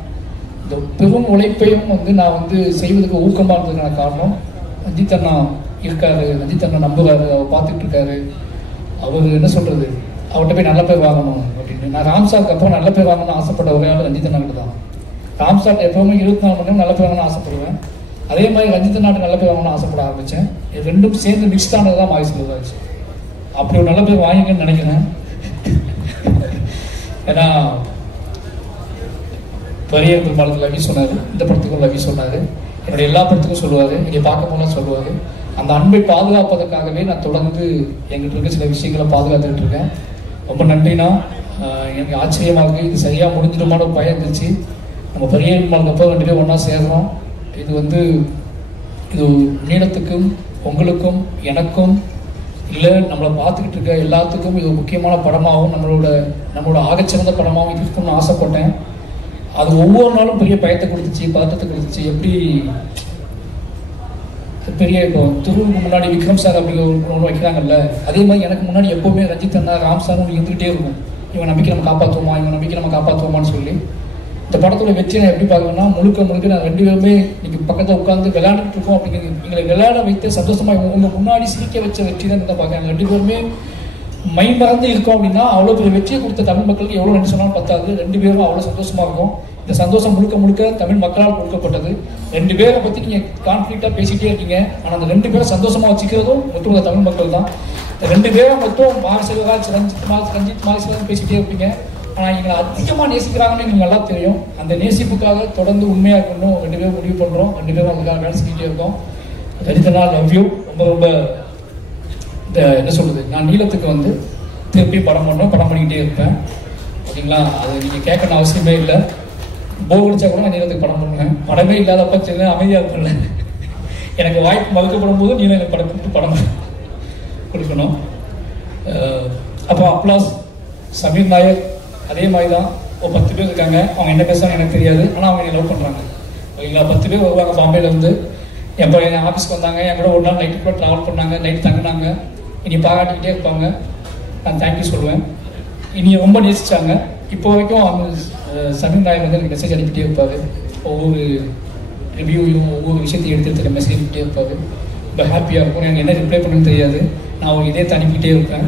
இந்த பெரும் உழைப்பையும் வந்து நான் வந்து செய்வதற்கு ஊக்கமாக இருந்ததுக்கான காரணம் ரஞ்சித் அண்ணா இருக்காரு. ரஞ்சித் அண்ணா நம்புறாரு, அவர் பார்த்துட்டு இருக்காரு. அவர் என்ன சொல்றது, அவர்கிட்ட போய் நல்ல பேர் வாங்கணும் அப்படின்னு. நான் ராம்சாருக்கு அப்புறம் நல்ல பேர் வாங்கணும்னு ஆசைப்பட்ட ஒரே ஆள் ரஞ்சித் அண்ணாக்கிட்ட தான். ராம்சார் எப்பவுமே 24 மணி நேரம் நல்ல பேர் வாங்கணும்னு ஆசைப்படுவேன். அதே மாதிரி ரஞ்சித் அண்ணாட்டு நல்ல பேர் வாங்கணும்னு ஆசைப்பட ஆரம்பித்தேன். ரெண்டும் சேர்ந்து மிக்ஸ்ட் ஆனது தான் மாரி செல்வராஜ். அப்படி ஒரு நல்ல பேர் வாங்கிங்கன்னு நினைக்கிறேன். ஏன்னா பரியேறும் பெருமாளுக்கு லவி சொன்னார், இந்த படத்துக்கும் லவி சொன்னார், என்னுடைய எல்லா படத்துக்கும் சொல்லுவார், இங்கே பார்க்க போனால் சொல்லுவார். அந்த அன்பை பாதுகாப்பதற்காகவே நான் தொடர்ந்து எங்கிட்ட இருக்க சில விஷயங்களை பாதுகாத்துக்கிட்டு இருக்கேன். ரொம்ப நன்றினா. எனக்கு ஆச்சரியமாக இருக்குது, இது சரியாக முடிஞ்சிடுமான ஒரு பயம் இருந்துச்சு. நம்ம பரியேறும் பெருமாளுக்கு அப்போ ரெண்டு பேரும் ஒன்றா சேர்றோம். இது வந்து இது நீளத்துக்கும் உங்களுக்கும் எனக்கும் இல்லை நம்மளை பார்த்துக்கிட்டு இருக்க எல்லாத்துக்கும் இது ஒரு முக்கியமான படமாகவும் நம்மளோட ஆகச்சிறந்த படமாகவும் இது இருக்கும்னு ஆசைப்பட்டேன். அது ஒவ்வொரு நாளும் பெரிய பயத்தை கொடுத்துச்சு, பதட்டத்தை கொடுத்துச்சு. எப்படி பெரிய இப்போ திருவுக்கு முன்னாடி விக்ரம் சார் அப்படி ஒன்று வைக்கிறாங்கல்ல, அதே மாதிரி எனக்கு முன்னாடி எப்போவுமே ரஞ்சித் அண்ணா, ராம் சார் ஒன்று இருந்துகிட்டே இருக்கும். இவன் நம்பிக்கை நம்ம காப்பாற்றுவோமான்னு சொல்லி. இந்த படத்தோட வெற்றி நான் எப்படி பார்க்கணும்னா, முழுக்க நான் ரெண்டு பேருமே இன்னைக்கு பக்கத்தில் உட்காந்து விளையாண்டுட்டு இருக்கோம். அப்படிங்கிறது எங்களை விளையாட வைத்த சந்தோஷமாக உங்கள் முன்னாடி சிரிக்க வச்ச வெற்றி தான் இந்த பார்க்குறாங்க. ரெண்டு பேருமே மை மறந்து இருக்கோம் அப்படின்னா அவ்வளோ பெரிய வெற்றியை கொடுத்த தமிழ் மக்களுக்கு எவ்வளோ நன்றி சொன்னாலும் பத்தாது. ரெண்டு பேரும் அவ்வளோ சந்தோஷமாக இருக்கும். இந்த சந்தோஷம் முழுக்க தமிழ் மக்களால் கொடுக்கப்பட்டது. ரெண்டு பேரை பற்றி நீங்கள் கான்ஃப்ளிக்டாக பேசிகிட்டே இருக்கீங்க. ஆனால் அந்த ரெண்டு பேரும் சந்தோஷமாக வச்சுக்கிறதும் மொத்தம் தமிழ் மக்கள் தான். இந்த ரெண்டு பேரும் மொத்தம் மாரி செல்வராஜ், ரஞ்சித் மாரி செல்வராஜ் பேசிகிட்டே இருப்பீங்க. ஆனால் எங்களை அதிகமாக நேசிக்கிறாங்கன்னு எங்களுக்கு நல்லா தெரியும். அந்த நேசிப்புக்காக தொடர்ந்து உண்மையாக இருக்கணும் ரெண்டு பேரும் முடிவு பண்ணுறோம். ரெண்டு பேரும் அதுக்காக வேலை செஞ்சுட்டே இருக்கோம். ரஞ்சித் நாள் லவ் யூ. ரொம்ப இந்த என்ன சொல்கிறது, நான் நீளத்துக்கு வந்து திருப்பி படம் பண்ணிக்கிட்டே இருப்பேன். ஓகேங்களா? அது நீங்கள் கேட்கணும் அவசியமே இல்லை. போர் அடிச்சா கூட நான் நீளத்துக்கு படம் பண்ணுவேன். படமே இல்லாதப்ப சில அமைதியாக இருப்பேன்ல, எனக்கு வாய்ப்பு மறுக்கப்படும் போது நீளம் எனக்கு படம் கொடுத்து படம் கொடுக்கணும். அப்போ அப்ளாஸ் சமீர் நாயர் அதே மாதிரி தான். ஒரு 10 பேர் இருக்காங்க. அவங்க என்ன பேசுறாங்க எனக்கு தெரியாது, ஆனால் அவங்க என்னை லவ் பண்ணுறாங்க. ஓகேங்களா? 10 பேர் வருவாங்க பாம்பேலேருந்து. எப்போ என் ஆஃபீஸ்க்கு வந்தாங்க, என் கூட ஒரு நாள் நைட்டு கூட ட்ராவல் பண்ணாங்க, நைட்டு தங்கினாங்க. இனி பாராட்டிக்கிட்டே இருப்பாங்க. நான் தேங்க்யூ சொல்லுவேன். இனி ரொம்ப நேசிச்சாங்க. இப்போ வரைக்கும் அவங்க சமீர் நாயர் வந்து எனக்கு மெசேஜ் அனுப்பிட்டே இருப்பார். ஒவ்வொரு ரிவ்யூவையும் ஒவ்வொரு விஷயத்தையும் எடுத்துகிட்டு மெசேஜ் அனுப்பிட்டே இருப்பார். ரொம்ப ஹாப்பியாக இருக்கும். எனக்கு என்ன ரிப்ளை பண்ணுன்னு தெரியாது. நான் ஒரு இதயத்தை அனுப்பிக்கிட்டே இருப்பேன்.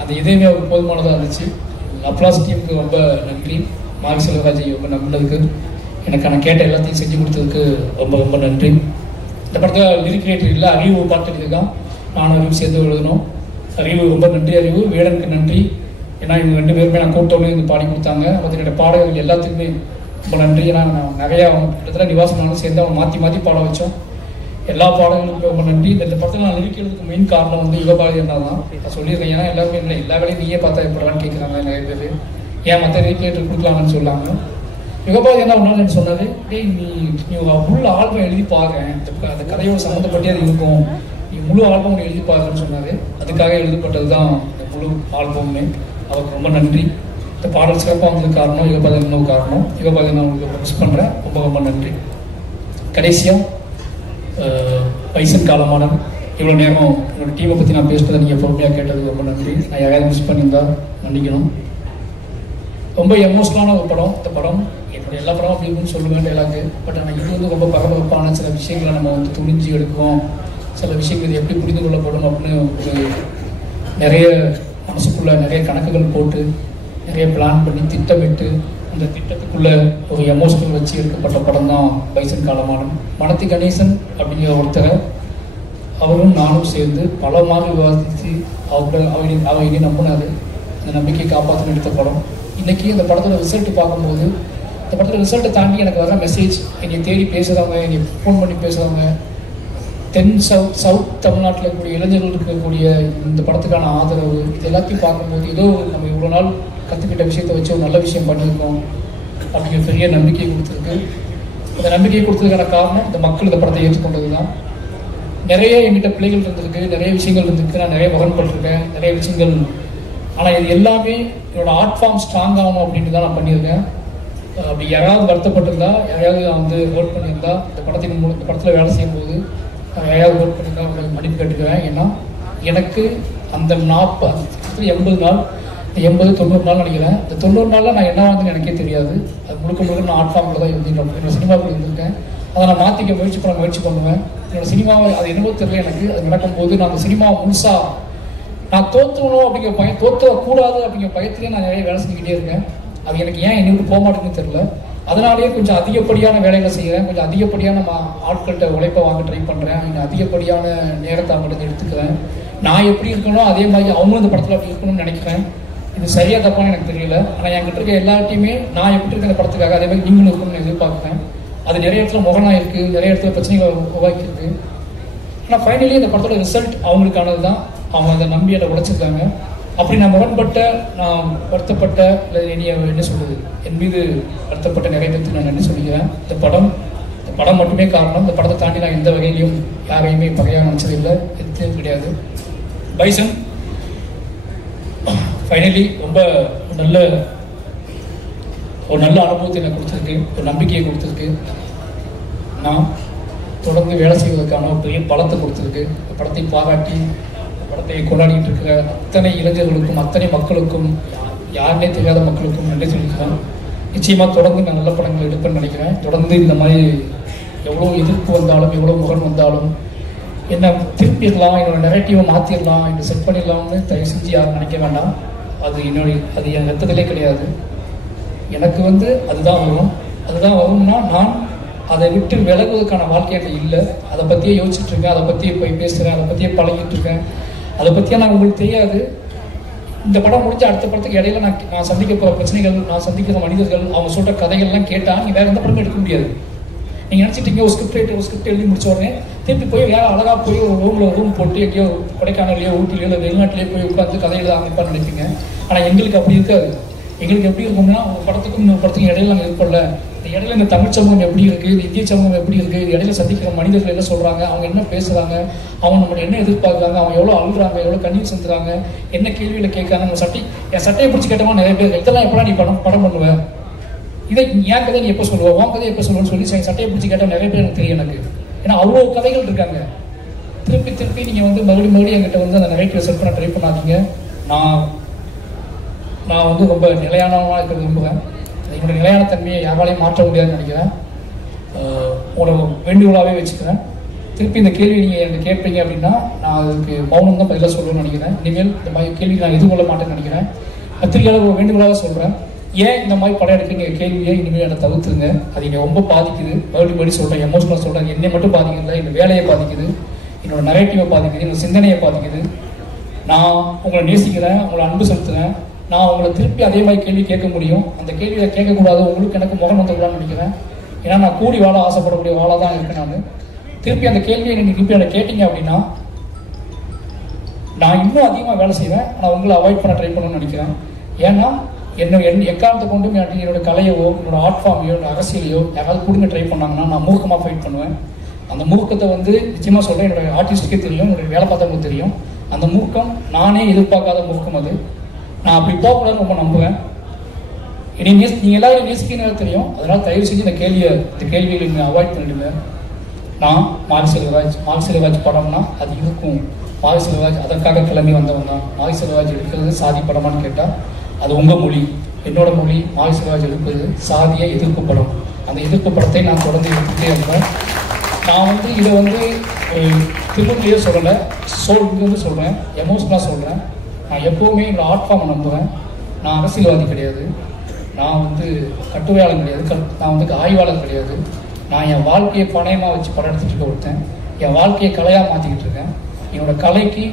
அந்த இதயமே அவருக்கு போதுமானதாக இருந்துச்சு. அப்ளாஸ் டீமுக்கு ரொம்ப நன்றி. மாரி செல்வராஜ் ரொம்ப நம்பினதுக்கு, எனக்கு நான் கேட்ட எல்லாத்தையும் செஞ்சு கொடுத்ததுக்கு ரொம்ப நன்றி. இந்த படத்தில் லிரிக் ரைட்டர் இல்லை, அறிவு பாட்டு எழுதியிருக்கான். நானும் அறிவு சேர்ந்து எழுதணும். அறிவு ரொம்ப நன்றி. அறிவு வேடனுக்கு நன்றி. ஏன்னா இவங்க ரெண்டு பேருமே நான் கூட்டோன்னு இருந்து பாடி கொடுத்தாங்க. அதோட பாடல்கள் எல்லாத்துக்குமே ரொம்ப நன்றி. ஏன்னா நான் நிறையா கிட்டத்தட்ட நிவாசனாலும் சேர்ந்து அவங்க மாற்றி பாட வச்சோம். எல்லா பாடல்களுக்கும் ரொம்ப நன்றி. இந்த படத்தில் நான் லிரிக் எழுதுக்கு மெயின் காரணம் வந்து யுகபாரதி அண்ணா தான். நான் சொல்லியிருக்கேன். ஏன்னா எல்லாருமே இல்லை, எல்லா வேலையும் நீயே பார்த்தா எப்படான்னு கேட்குறாங்க நிறைய பேர். ஏன் மற்ற லிரிக் ரைட்டர் கொடுக்கலாங்கன்னு சொல்லாங்க. யுகபாரதி என்ன ஒன்றால் சொன்னார், டேய் நீ முழு ஆல்பம் எழுதி பாருங்க, அந்த கதையோட சம்மந்தப்பட்டே அது இருக்கும், நீ முழு ஆல்பம் ஒன்று எழுதி பாருங்கன்னு சொன்னார். அதுக்காக எழுதப்பட்டது தான் இந்த முழு ஆல்பம்னு. அவருக்கு ரொம்ப நன்றி. இந்த பாடல் சிறப்பாக வந்ததுக்கு காரணம் யுகபாரதி இன்னொரு காரணம். யுகபாரதி நான் உங்களுக்கு மிஸ் பண்ணுறேன். ரொம்ப நன்றி. கடைசியாக பைசன் காலமானன், இவ்வளோ நேரம் என்னோடய டீமை பற்றி நான் பேசுகிறத நீங்கள் பொறுமையாக கேட்டதுக்கு ரொம்ப நன்றி. நான் யாராவது மிஸ் பண்ணியிருந்தா மன்னிக்கணும். ரொம்ப எமோஷனலான ஒரு படம் இந்த படம். என்னோட எல்லா படம் அப்படி இருக்குன்னு சொல்லுவேன் டைலாக்கு. பட் ஆனால் இது வந்து ரொம்ப பரபரப்பான சில விஷயங்களை நம்ம வந்து துணிஞ்சு எடுக்கும். சில விஷயங்கள் எப்படி புரிந்து கொள்ளப்படும் அப்படின்னு ஒரு நிறைய மனசுக்குள்ளே நிறைய கணக்குகள் போட்டு நிறைய பிளான் பண்ணி திட்டமிட்டு அந்த திட்டத்துக்குள்ளே ஒரு எமோஷனல் வச்சு எடுக்கப்பட்ட படம் தான் பைசன் காலமானன். மனத்தி கணேசன் அப்படிங்கிற ஒருத்தரை அவரும் நானும் சேர்ந்து பல மாதிரி விவாதித்து அவங்க நம்பினாரு. அந்த நம்பிக்கையை காப்பாற்றணும் எடுத்த படம். இன்றைக்கி அந்த படத்தோட ரிசல்ட் பார்க்கும்போது, இந்த படத்தோட ரிசல்ட்டை தாண்டி எனக்கு வர மெசேஜ், என்னை தேடி பேசுகிறவங்க, என்னை ஃபோன் பண்ணி பேசுகிறவங்க, தென் சவுத் தமிழ்நாட்டில் இருக்கக்கூடிய இளைஞர்கள் இருக்கக்கூடிய இந்த படத்துக்கான ஆதரவு, இது எல்லாத்தையும் பார்க்கும்போது ஏதோ நம்ம இவ்வளோ நாள் கற்றுக்கிட்ட விஷயத்தை வச்சு ஒரு நல்ல விஷயம் பண்ணியிருக்கோம் அப்படிங்கிற பெரிய நம்பிக்கையை கொடுத்துருக்கு. அந்த நம்பிக்கையை கொடுத்ததுக்கான காரணம் இந்த மக்கள் இந்த படத்தை ஏற்றுக்கொண்டது தான். நிறைய என்கிட்ட பிள்ளைகள் இருந்திருக்கு, நிறைய விஷயங்கள் இருந்திருக்கு, நான் நிறைய முரண்பட்டிருக்கேன், நிறைய விஷயங்கள். ஆனால் இது எல்லாமே என்னோட ஆர்ட் ஃபார்ம் ஸ்ட்ராங் ஆகணும் அப்படின்ட்டு தான் நான் பண்ணியிருக்கேன். அப்படி யாராவது வருத்தப்பட்டிருந்தா, யாரையாவது நான் வந்து ஒர்க் பண்ணியிருந்தா, இந்த படத்தில் வேலை செய்யும்போது யாராவது ஒர்க் பண்ணியிருந்தா அவங்களுக்கு மன்னிப்பு கேட்டுக்கிறேன். ஏன்னா எனக்கு அந்த 80 நாள், 80-90 நாள் நினைக்கிறேன். இந்த 90 நாளில் நான் என்ன வந்து எனக்கே தெரியாது. அது முழுக்க நான் ஆர்ட் ஃபார்மில் தான் இருந்துட்டேன். என்னோட சினிமாவுக்குள்ள இருந்திருக்கேன். அதை நான் மாற்றிக்க முயற்சி பண்ணுவேன். என்னோட சினிமாவை அது என்னவோ தெரியல எனக்கு. அது நடக்கும்போது நான் அந்த சினிமாவை முழுசாக நான் தோற்றுணும் அப்படிங்கிற தோற்றக்கூடாது அப்படிங்கிற பயத்திலேயே நான் நிறைய வேலை செஞ்சுக்கிட்டே இருக்கேன். அது எனக்கு ஏன் என்னை விட்டு போக மாட்டேங்குன்னு தெரியல. அதனாலேயே கொஞ்சம் அதிகப்படியான வேலைகளை செய்கிறேன், கொஞ்சம் அதிகப்படியான ஆட்கள்கிட்ட உழைப்பை வாங்க ட்ரை பண்ணுறேன், கொஞ்சம் அதிகப்படியான நேரத்தை அவங்கள்ட்ட எடுத்துக்கிறேன். நான் எப்படி இருக்கணும் அதே மாதிரி அவங்களும் இந்த படத்தில் அப்படி இருக்கணும்னு நினைக்கிறேன். இது சரியாக தப்பான்னு எனக்கு தெரியல. ஆனால் என்கிட்ட இருக்க எல்லாத்தையுமே நான் எப்படி இருக்க இந்த படத்துக்காக அதே மாதிரி நீங்களும் இருக்கணும்னு எதிர்பார்க்குறேன். அது நிறைய இடத்துல முரணாக இருக்குது, நிறைய இடத்துல பிரச்சனைகள் உருவாக்கியிருக்கு. ஆனால் ஃபைனலி இந்த படத்தோட ரிசல்ட் அவங்களுக்கானது தான். அவங்க அதை நம்பி அதை உழைச்சிருக்காங்க. அப்படி நான் முரண்பட்ட, நான் வருத்தப்பட்ட, இல்லை என்ன சொல்கிறது, என் மீது வருத்தப்பட்ட நிறைய பேருக்கு நான் நன்றி சொல்லிக்கிறேன். இந்த படம் மட்டுமே காரணம். இந்த படத்தை தாண்டி நான் எந்த வகையிலையும் யாரையுமே பகையாக நினச்சதில்லை, எதுவும் கிடையாது. பைசன் ஃபைனலி ரொம்ப ஒரு நல்ல அனுபவத்தை எனக்கு கொடுத்துருக்கு, ஒரு நம்பிக்கையை கொடுத்துருக்கு. நான் தொடர்ந்து வேலை செய்வதற்கான ஒரு பெரிய பலத்தை கொடுத்துருக்கு. இந்த படத்தை பாராட்டி படத்தை கொண்டாடிட்டு இருக்கிற அத்தனை இளைஞர்களுக்கும், அத்தனை மக்களுக்கும், யாருன்னே தெரியாத மக்களுக்கும் நன்றி சொல்லிக்கிறேன். நிச்சயமாக தொடர்ந்து நான் நல்ல படங்கள் எடுப்பேன்னு நினைக்கிறேன். தொடர்ந்து இந்த மாதிரி எவ்வளோ எதிர்ப்பு வந்தாலும், எவ்வளோ முரண் வந்தாலும், என்ன திருப்பிடலாம், என்னோட நெரேட்டிவை மாற்றிடலாம், என்னை செட் பண்ணிடலாம்னு தயவு செஞ்சு யாரும் நினைக்க வேண்டாம். அது என் ரத்தத்திலே கிடையாது. எனக்கு வந்து அதுதான் வரும்னா நான் அதை விட்டு விலகுவதற்கான வாழ்க்கை எனக்கு இல்லை. அதை பற்றியே யோசிச்சுட்டு இருக்கேன், அதை பற்றியே போய் பேசுகிறேன், அதை பற்றியே பழகிட்டு இருக்கேன், அதை பற்றியே நான் உங்களுக்கு தெரியாது. இந்த படம் முடிஞ்ச அடுத்த படத்துக்கு இடையில நான் சந்திக்க போகிற பிரச்சனைகள், நான் சந்திக்கிற மனிதர்கள், அவங்க சொல்கிற கதைகள்லாம் கேட்டால் நீங்கள் வேறு எந்த படமும் எடுக்க முடியாது. நீங்கள் நினச்சிட்டீங்க ஒரு ஸ்கிரிப்ட் எழுதி முடிச்ச உடனே திருப்பி போய் வேறு அழகாக போய் ஒரு ரூம் போட்டு எங்கேயோ கொடைக்கானலையோ ஊட்டிலையோ இல்லை வெளிநாட்டிலேயோ போய் உட்காந்து கதை எழுத ஆரம்பிப்பான்னு நினைப்பீங்க. ஆனால் எங்களுக்கு அப்படி இருக்காது. எங்களுக்கு எப்படி இருக்கும்னா, ஒரு படத்துக்கும் இன்னொரு படத்துக்கும் இடையில நாங்கள் இருப்போம்ல, இந்த இடையில இந்த தமிழ் சமூகம் எப்படி இருக்குது, இந்த இந்திய சமூகம் எப்படி இருக்குது, இந்த இடையில சந்திக்கிற மனிதர்கள் என்ன சொல்கிறாங்க, அவங்க என்ன பேசுகிறாங்க, அவங்க நம்மளை என்ன எதிர்பார்க்குறாங்க, அவங்க எவ்வளோ அழுகுறாங்க, எவ்வளோ கண்ணீர் செலுத்துறாங்க, என்ன கேள்வியில் கேட்குறாங்க. நம்ம என் சட்டையை பிடிச்சி கேட்டவங்க நிறைய பேர், இதெல்லாம் எப்படா நீ படம் பண்ணுவேன், இதை என் கதை நீ எப்போ சொல்லுவேன், உன் கதை எப்போ சொல்லுவேன்னு சொல்லி என் சட்டையை பிடிச்சி கேட்டால் நிறைய பேர் எனக்கு தெரியும். எனக்கு ஏன்னா அவ்வளோ கதைகள் இருக்காங்க. திருப்பி நீங்கள் வந்து மறுபடியும் என்கிட்ட வந்து அந்த நெகட்டிவ் செட் பண்ண ட்ரை பண்ணாதீங்க. நான் வந்து ரொம்ப நிலையானவனாக இருக்கிறது விரும்புவேன். என்னோட நிலையான தன்மையை யாராலையும் மாற்ற முடியாதுன்னு நினைக்கிறேன். ஒரு வேண்டுகோளாகவே வச்சுக்கிறேன். திருப்பி இந்த கேள்வி நீங்கள் எனக்கு கேட்பீங்க அப்படின்னா நான் அதுக்கு மௌனம் தான் பதிலாக சொல்லணும்னு நினைக்கிறேன். இனிமேல் இந்த மாதிரி கேள்வி நான் எதிர்கொள்ள மாட்டேன்னு நினைக்கிறேன். பத்திரிகையாளர் ஒரு வேண்டுகோளாக சொல்கிறேன், ஏன் இந்த மாதிரி படம் எடுக்கிறீங்க கேள்வியை இனிமேல் என்னை தவிர்த்துருங்க. அது என்னை ரொம்ப பாதிக்குது. மறுபடியும் சொல்கிறேன், எமோஷனலாக சொல்கிறேன். என்னை மட்டும் பாதிக்குது, என்னோட வேலையை பாதிக்குது, என்னோட நரேட்டிவை பாதிக்குது, என்னோட சிந்தனையை பாதிக்குது. நான் உங்களை நேசிக்கிறேன், உங்களை அன்பு செலுத்துகிறேன். நான் உங்களை திருப்பி அதே மாதிரி கேள்வி கேட்க முடியும். அந்த கேள்வியை கேட்கக்கூடாது, உங்களுக்கு எனக்கு முகம் வந்துடலான்னு நினைக்கிறேன். ஏன்னா நான் கூடி வாழ ஆசைப்படக்கூடிய வாழ தான் இருக்கேன். நான் திருப்பி அந்த கேள்வியை நீங்கள் திருப்பி அதை கேட்டீங்க அப்படின்னா நான் இன்னும் அதிகமாக வேலை செய்வேன். ஆனால் உங்களை அவாய்ட் பண்ண ட்ரை பண்ணணும்னு நினைக்கிறேன். ஏன்னா எக்காரணத்தை கொண்டும் என்னோட கலையவோ, என்னோட ஆர்ட் ஃபார்மையோ, என்னோட அரசியலையோ யாராவது கொடுங்க ட்ரை பண்ணாங்கன்னா நான் மூர்க்கமாக ஃபைட் பண்ணுவேன். அந்த மூர்க்கத்தை வந்து நிச்சயமாக சொல்கிறேன், என்னோட ஆர்டிஸ்டுக்கே தெரியும், என்னோட வேலை பார்த்தவங்களுக்கு தெரியும். அந்த மூர்க்கம் நானே எதிர்பார்க்காத மூர்க்கம். அது நான் அப்படி போகக்கூடாதுன்னு ரொம்ப நம்புவேன். நீங்கள் எல்லாரும் நேசிக்கணும் தெரியும். அதனால் தயவு செஞ்சு இந்த கேள்வியை நீங்கள் அவாய்ட் பண்ணிடுங்க. நான் மாரி செல்வராஜ் படம்னா அது இருக்கும். மாரி செல்வராஜ் அதற்காக கிளம்பி வந்தவன் தான். மாரி செல்வராஜ் எடுக்கிறது சாதி படமான்னு கேட்டால் அது உங்கள் மொழி. என்னோட மொழி மாரி செல்வராஜ் எடுப்பது சாதியை எதிர்ப்பு படம். அந்த எதிர்ப்பு படத்தை நான் தொடர்ந்து எடுத்துகிட்டே இருந்தேன். நான் வந்து இதை வந்து திருமணிலேயே சொல்லலை, இங்கேருந்து சொல்கிறேன், எமோஷனலாக சொல்கிறேன். நான் எப்போவுமே என்னோட ஆர்ட் ஃபார்மை நம்புவேன். நான் அரசியல்வாதி கிடையாது, நான் வந்து கட்டுரையாளர் கிடையாது, நான் வந்து ஆய்வாளர் கிடையாது. நான் என் வாழ்க்கையை பணயமாக வச்சு படம் எடுத்துகிட்டு இருக்க ஒருத்தன். என் வாழ்க்கையை கலையாக மாற்றிக்கிட்டு இருக்கேன். என்னோட கலைக்கு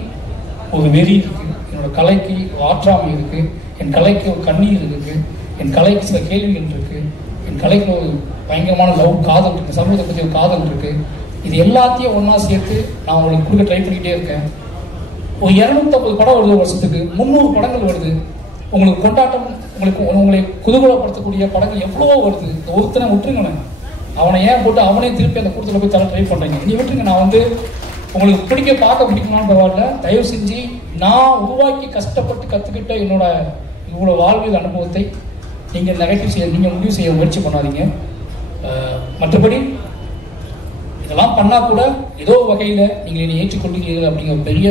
ஒரு வெறி இருக்குது, என்னோட கலைக்கு ஒரு ஆற்றாமை இருக்குது, என் கலைக்கு ஒரு கண்ணீர் இருக்குது, என் கலைக்கு சில கேள்விகள் இருக்குது, என் கலைக்கு ஒரு பயங்கரமான லவ் காதல் இருக்குது, சமூகத்தை பற்றி ஒரு காதல் இருக்குது. இது எல்லாத்தையும் ஒன்றா சேர்த்து நான் உங்களுக்கு கொடுக்க ட்ரை பண்ணிக்கிட்டே இருக்கேன். ஒரு 250 படம் வருது வருஷத்துக்கு, 300 படங்கள் வருது. உங்களுக்கு கொண்டாட்டம், உங்களை குதூகலப்படுத்தக்கூடிய படங்கள் எவ்வளவோ வருது. இந்த ஒருத்தனை விட்டுருங்க, அவனை ஏன் போட்டு அவனே திருப்பி அந்த கூட்டத்தில் போய் தர ட்ரை பண்ணுறீங்க? நீ விட்டுருங்க. நான் வந்து உங்களுக்கு பார்க்க பிடிக்கணும்னு பரவாயில்ல, தயவு செஞ்சு நான் உருவாக்கி கஷ்டப்பட்டு கற்றுக்கிட்ட என்னோட இவ்வளோ வாழ்வியல் அனுபவத்தை நீங்கள் நெகட்டிவ் செய்ய, நீங்கள் முடிவு செய்ய முயற்சி பண்ணாதீங்க. மற்றபடி இதெல்லாம் பண்ணால் கூட ஏதோ வகையில் நீங்கள் என்னை ஏற்றுக்கொள்கிறீர்கள் அப்படிங்கிற பெரிய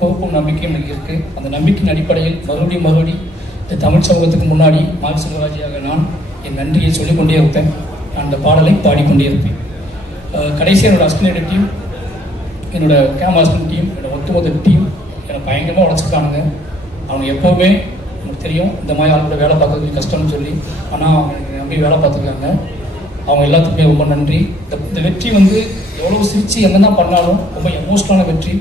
பொறுப்பும் நம்பிக்கையும் எனக்கு இருக்குது. அந்த நம்பிக்கையின் அடிப்படையில் மறுபடியும் இந்த தமிழ் சமூகத்துக்கு முன்னாடி மாரி செல்வராஜியாக நான் என் நன்றியை சொல்லிக்கொண்டே இருப்பேன். நான் அந்த பாடலை பாடிக்கொண்டே இருப்பேன். கடைசியாக என்னோடய அசிஸ்டன்ட் டீம், என்னோட கேமரா அசிஸ்டன்ட் டீம், என்னோட ஒட்டுமொத்த டீம் என்னை பயங்கரமாக உடச்சிருக்கானுங்க. அவங்க எப்போவுமே எனக்கு தெரியும் இந்த மாதிரி ஆளுக்கூட வேலை பார்க்கறது கஷ்டம்னு சொல்லி, ஆனால் அவங்க எனக்கு நம்பி வேலை பார்த்துருக்காங்க. அவங்க எல்லாத்துக்குமே ரொம்ப நன்றி. இந்த வெற்றி வந்து எவ்வளோ சிரித்து என்னென்ன பண்ணாலும் ரொம்ப எமோஷனலான வெற்றி.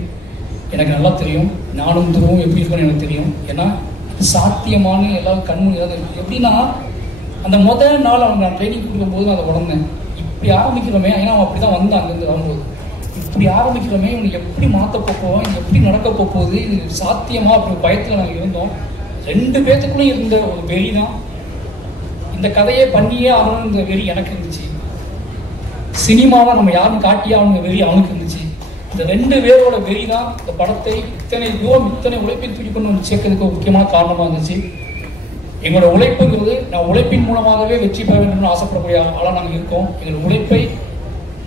எனக்கு நல்லா தெரியும், நானும் துருவும் எப்படி இருக்குன்னு எனக்கு தெரியும். ஏன்னா இது சாத்தியமான எல்லாரும் கண்மணி ஏதாவது இருக்குது. எப்படின்னா அந்த முதல் நாள் அவங்க நான் ட்ரைனிங் கொடுக்கும்போது நான் அதை உடனேன், இப்படி ஆரம்பிக்கிறோமே, ஏன்னா அவன் அப்படி தான் வந்து அங்கேருந்து வரும்போது, இப்படி ஆரம்பிக்கிறோமே, இவனுக்கு எப்படி மாற்ற போப்போம், எப்படி நடக்க போகுது, இது சாத்தியமாக அப்படி பயத்தில் நாங்கள் இருந்தோம். 2 பேர்த்துக்குள்ளேயும் இருந்த ஒரு வெறி தான். இந்த கதையை பண்ணியே ஆகணுங்கிற வெறி எனக்கு இருந்துச்சு. சினிமாவை நம்ம யாரும் காட்டியே ஆகணுங்கிற வெறி அவனுக்கு இருந்துச்சு. இந்த 2 பேரோட வெறி தான் இந்த படத்தை இத்தனை உழைப்பில் தூக்கி கொண்டு வந்து சேர்க்கறதுக்கு ஒரு முக்கியமான காரணமாக இருந்துச்சு. எங்களோட உழைப்புங்கிறது, நான் உழைப்பின் மூலமாகவே வெற்றி பெற வேண்டும்னு ஆசைப்படக்கூடிய ஆளாக நாங்கள் இருக்கோம். எங்களோட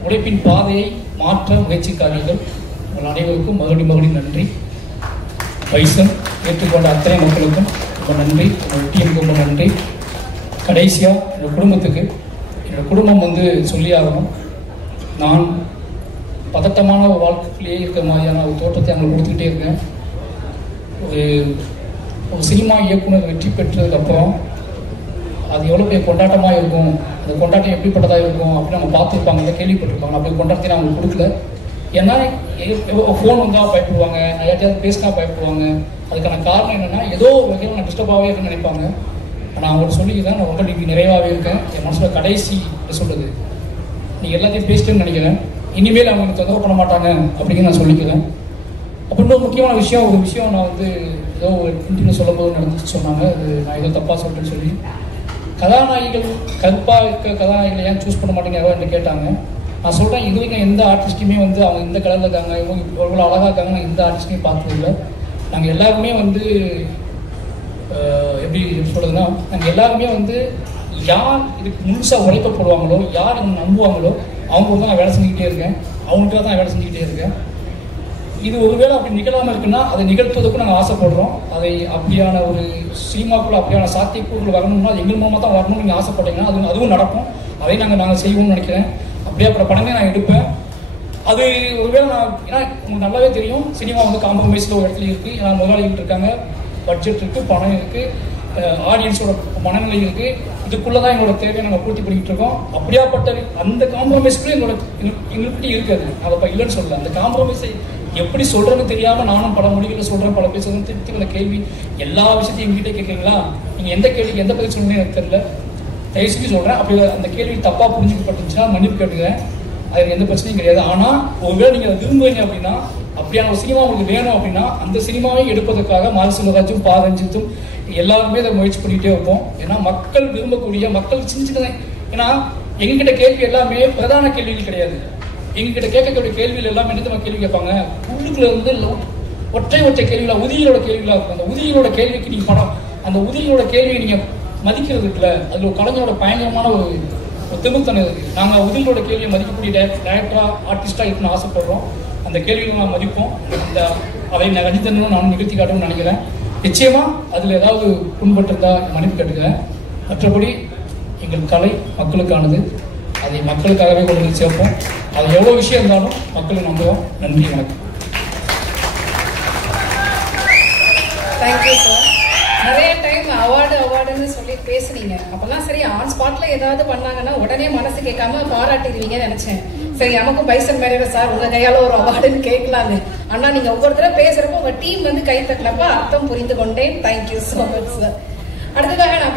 உழைப்பின் பாதையை மாற்ற முயற்சிக்காதீர்கள். உங்கள் அனைவருக்கும் மறுபடியும் நன்றி. பைசன் ஏற்றுக்கொண்ட அத்தனை மக்களுக்கும் ரொம்ப நன்றி. உங்கள் டீமுக்கு ரொம்ப நன்றி. கடைசியாக என்னோட குடும்பத்துக்கு, என்னோட குடும்பம் வந்து சொல்லி ஆகணும். நான் பதட்டமான ஒரு வாழ்க்கையிலேயே இருக்கிற மாதிரியான ஒரு தோற்றத்தை அவங்களுக்கு கொடுத்துக்கிட்டே இருக்கேன். ஒரு சினிமா இயக்குனர் வெற்றி பெற்றதுக்கப்புறம் அது எவ்வளோ பெரிய கொண்டாட்டமாக இருக்கும், அந்த கொண்டாட்டம் எப்படிப்பட்டதாக இருக்கும் அப்படின்னு நம்ம பார்த்துருப்பாங்க, கேள்விப்பட்டிருப்பாங்க. அப்படி கொண்டாட்டத்தை நான் அவங்களுக்கு கொடுக்கல. ஏன்னா ஃபோன் வந்தால் பயப்படுவாங்க, யார்ட்டையாவது பேசினா பயப்படுவாங்க. அதுக்கான காரணம் என்னென்னா, ஏதோ ஒரு வகையில் நான் டிஸ்டர்பாகவே இருக்குன்னு நினைப்பாங்க. நான் அவங்களுக்கு சொல்லிக்கிறேன், நான் ரொம்ப நீங்கள் நிறைவாகவே இருக்கேன். என் மனசில் கடைசி சொல்லுது, நீங்கள் எல்லாத்தையும் பேசிட்டேன்னு நினைக்கிறேன். இனிமேல் அவங்க எனக்கு தொந்தரவு பண்ண மாட்டாங்க அப்படிங்கிற நான் சொல்லிக்கிறேன். அப்படின்னு ஒரு முக்கியமான ஒரு விஷயம் நான் வந்து ஏதோ ஒரு இன்டர்வியூ சொல்லும்போது நடந்துச்சு சொன்னாங்க. அது நான் ஏதோ தப்பாக சொல்கிறேன்னு சொல்லி, கதாநாயகிகள் கருப்பாக இருக்க கதாநாயகிகளை ஏன் சூஸ் பண்ண மாட்டேங்க என்று கேட்டாங்க. நான் சொல்கிறேன், இது வரைக்கும் எந்த ஆர்டிஸ்ட்டுமே வந்து அவங்க இந்த கலரில் இருக்காங்க, இவங்க இவ்வளோ அழகாக இருக்காங்க, நான் எந்த ஆர்டிஸ்ட்டையும் பார்த்ததில்லை. நாங்கள் எல்லாருமே வந்து எப்படி சொல்கிறதுனா, நாங்கள் எல்லாருமே வந்து யார் இதுக்கு முழுசாக உழைக்க போடுவாங்களோ, யார் என்னை நம்புவாங்களோ அவங்களுக்கு தான் நான் வேலை செஞ்சுக்கிட்டே இருக்கேன். அவங்களுக்காக தான் நான் வேலை செஞ்சுக்கிட்டே இருக்கேன். இது ஒருவேளை அப்படி நிகழாமல் இருக்குன்னா அதை நிகழ்த்துவதற்கும் நாங்கள் ஆசைப்படுறோம். அதை அப்படியான ஒரு சினிமாக்குள்ள அப்படியான சாத்தியக்கூறுகள் வரணும்னா அது எங்கள் மூலமாக தான் வரணும்னு நீங்கள் ஆசைப்பட்டீங்கன்னா அதுவும் நடக்கும். அதை நாங்கள் செய்வோம்னு நினைக்கிறேன். அப்படியே அப்புறம் படமே நான் எடுப்பேன். அது ஒருவேளை ஏன்னா உங்களுக்கு நல்லாவே தெரியும், சினிமா வந்து காம்ப்ரமைஸில் ஒரு இடத்துல இருக்குது. ஏன்னா முதலாளிகள் இருக்காங்க, பட்ஜெட் இருக்குது, பணம் இருக்குது, ஆடியன்ஸோட மனநிலை இருக்குது. இதுக்குள்ளே தான் எங்களோட தேவையை நாங்கள் பூர்த்தி பண்ணிக்கிட்டு இருக்கோம். அப்படியாப்பட்ட அந்த காம்ப்ரமைஸ்க்குள்ளே எங்கள்கிட்ட இருக்காது. நான் அதை இல்லைன்னு சொல்லலை. அந்த காம்ப்ரமைஸை எப்படி சொல்கிறேன்னு தெரியாமல் நானும் பல மொழிகளில் சொல்கிறேன், பல பேசுகிறேன். திருப்பி அந்த கேள்வி எல்லா விஷயத்தையும் எங்ககிட்ட கேட்குறீங்களா, நீங்கள் எந்த கேள்விக்கு எந்த பதில் சொல்லணும்னு எனக்கு தெரியல. தயவு செஞ்சு சொல்கிறேன், அப்படி அந்த கேள்வி தப்பாக புரிஞ்சுக்கப்பட்டுச்சுன்னா மன்னிப்பு கேட்டுக்கிறேன். அது எந்த பிரச்சனையும் கிடையாது. ஆனால் ஒருவேளை நீங்கள் அதை விரும்புவீங்க அப்படின்னா, அப்படியான ஒரு சினிமா உங்களுக்கு வேணும் அப்படின்னா, அந்த சினிமாவை எடுப்பதற்காக மாரி செல்வராஜும் ரஞ்சித்தும் எல்லாருமே அதை முயற்சி பண்ணிகிட்டே இருப்போம். ஏன்னா மக்கள் விரும்பக்கூடிய, மக்கள் சின்ன ஏன்னா எங்ககிட்ட கேள்வி எல்லாமே பிரதான கேள்விகள் கிடையாது. எங்ககிட்ட கேட்கக்கூடிய கேள்விகள் எல்லாமே என்ன கேள்வி கேட்பாங்க, உள்ளுக்குள்ள இருந்து ஒற்றை கேள்விகளா, உதிரியோட கேள்விகளா இருக்கும். அந்த உதிரியோட கேள்விக்கு நீங்கள் படம், அந்த உதிரியோட கேள்வியை நீங்கள் மதிக்கிறது இருக்குல்ல, அதில் ஒரு கலைஞரோட பயங்கரமான ஒரு திமுத்தனை இருக்குது. நாங்கள் உதிரியோட கேள்வியை மதிக்கக்கூடிய டைரக்டராக ஆர்டிஸ்டாக இருக்குன்னு ஆசைப்படுறோம். அந்த கேள்விகளை நான் மதிப்போம். அதை நான் ரஞ்சித்தனும் நான் நிகழ்த்தி காட்டணும்னு நினைக்கிறேன். நிச்சயமாக அதில் ஏதாவது புண்பட்டிருந்தால் மன்னிப்பு கேட்டுக்கிறேன். மற்றபடி எங்கள் கலை மக்களுக்கானது, அதை மக்களுக்காகவே கொண்டு வந்து சேர்ப்போம். அது எவ்வளோ விஷயம் இருந்தாலும் மக்களுக்கு நம்புவோம். நன்றி, வணக்கம். Thank you sir. நிறைய டைம் அவார்டுன்னு சொல்லி பேசுனீங்க. அப்பெல்லாம் சரி ஆன் ஸ்பாட்ல ஏதாவது பண்ணாங்கன்னா உடனே மனசு கேட்காம பாராட்டிடுவீங்கன்னு நினைச்சேன். சரி, நமக்கும் பைசன் மேனேஜர் சார் உங்க கையால ஒரு அவார்டுன்னு கேட்கலாங்க. ஆனா நீங்க ஒவ்வொருத்தர பேசுறப்போ உங்க டீம் வந்து கை தட்டினப்ப அர்த்தம் புரிந்து கொண்டேன். Thank you so much sir. அடுத்ததாக நான்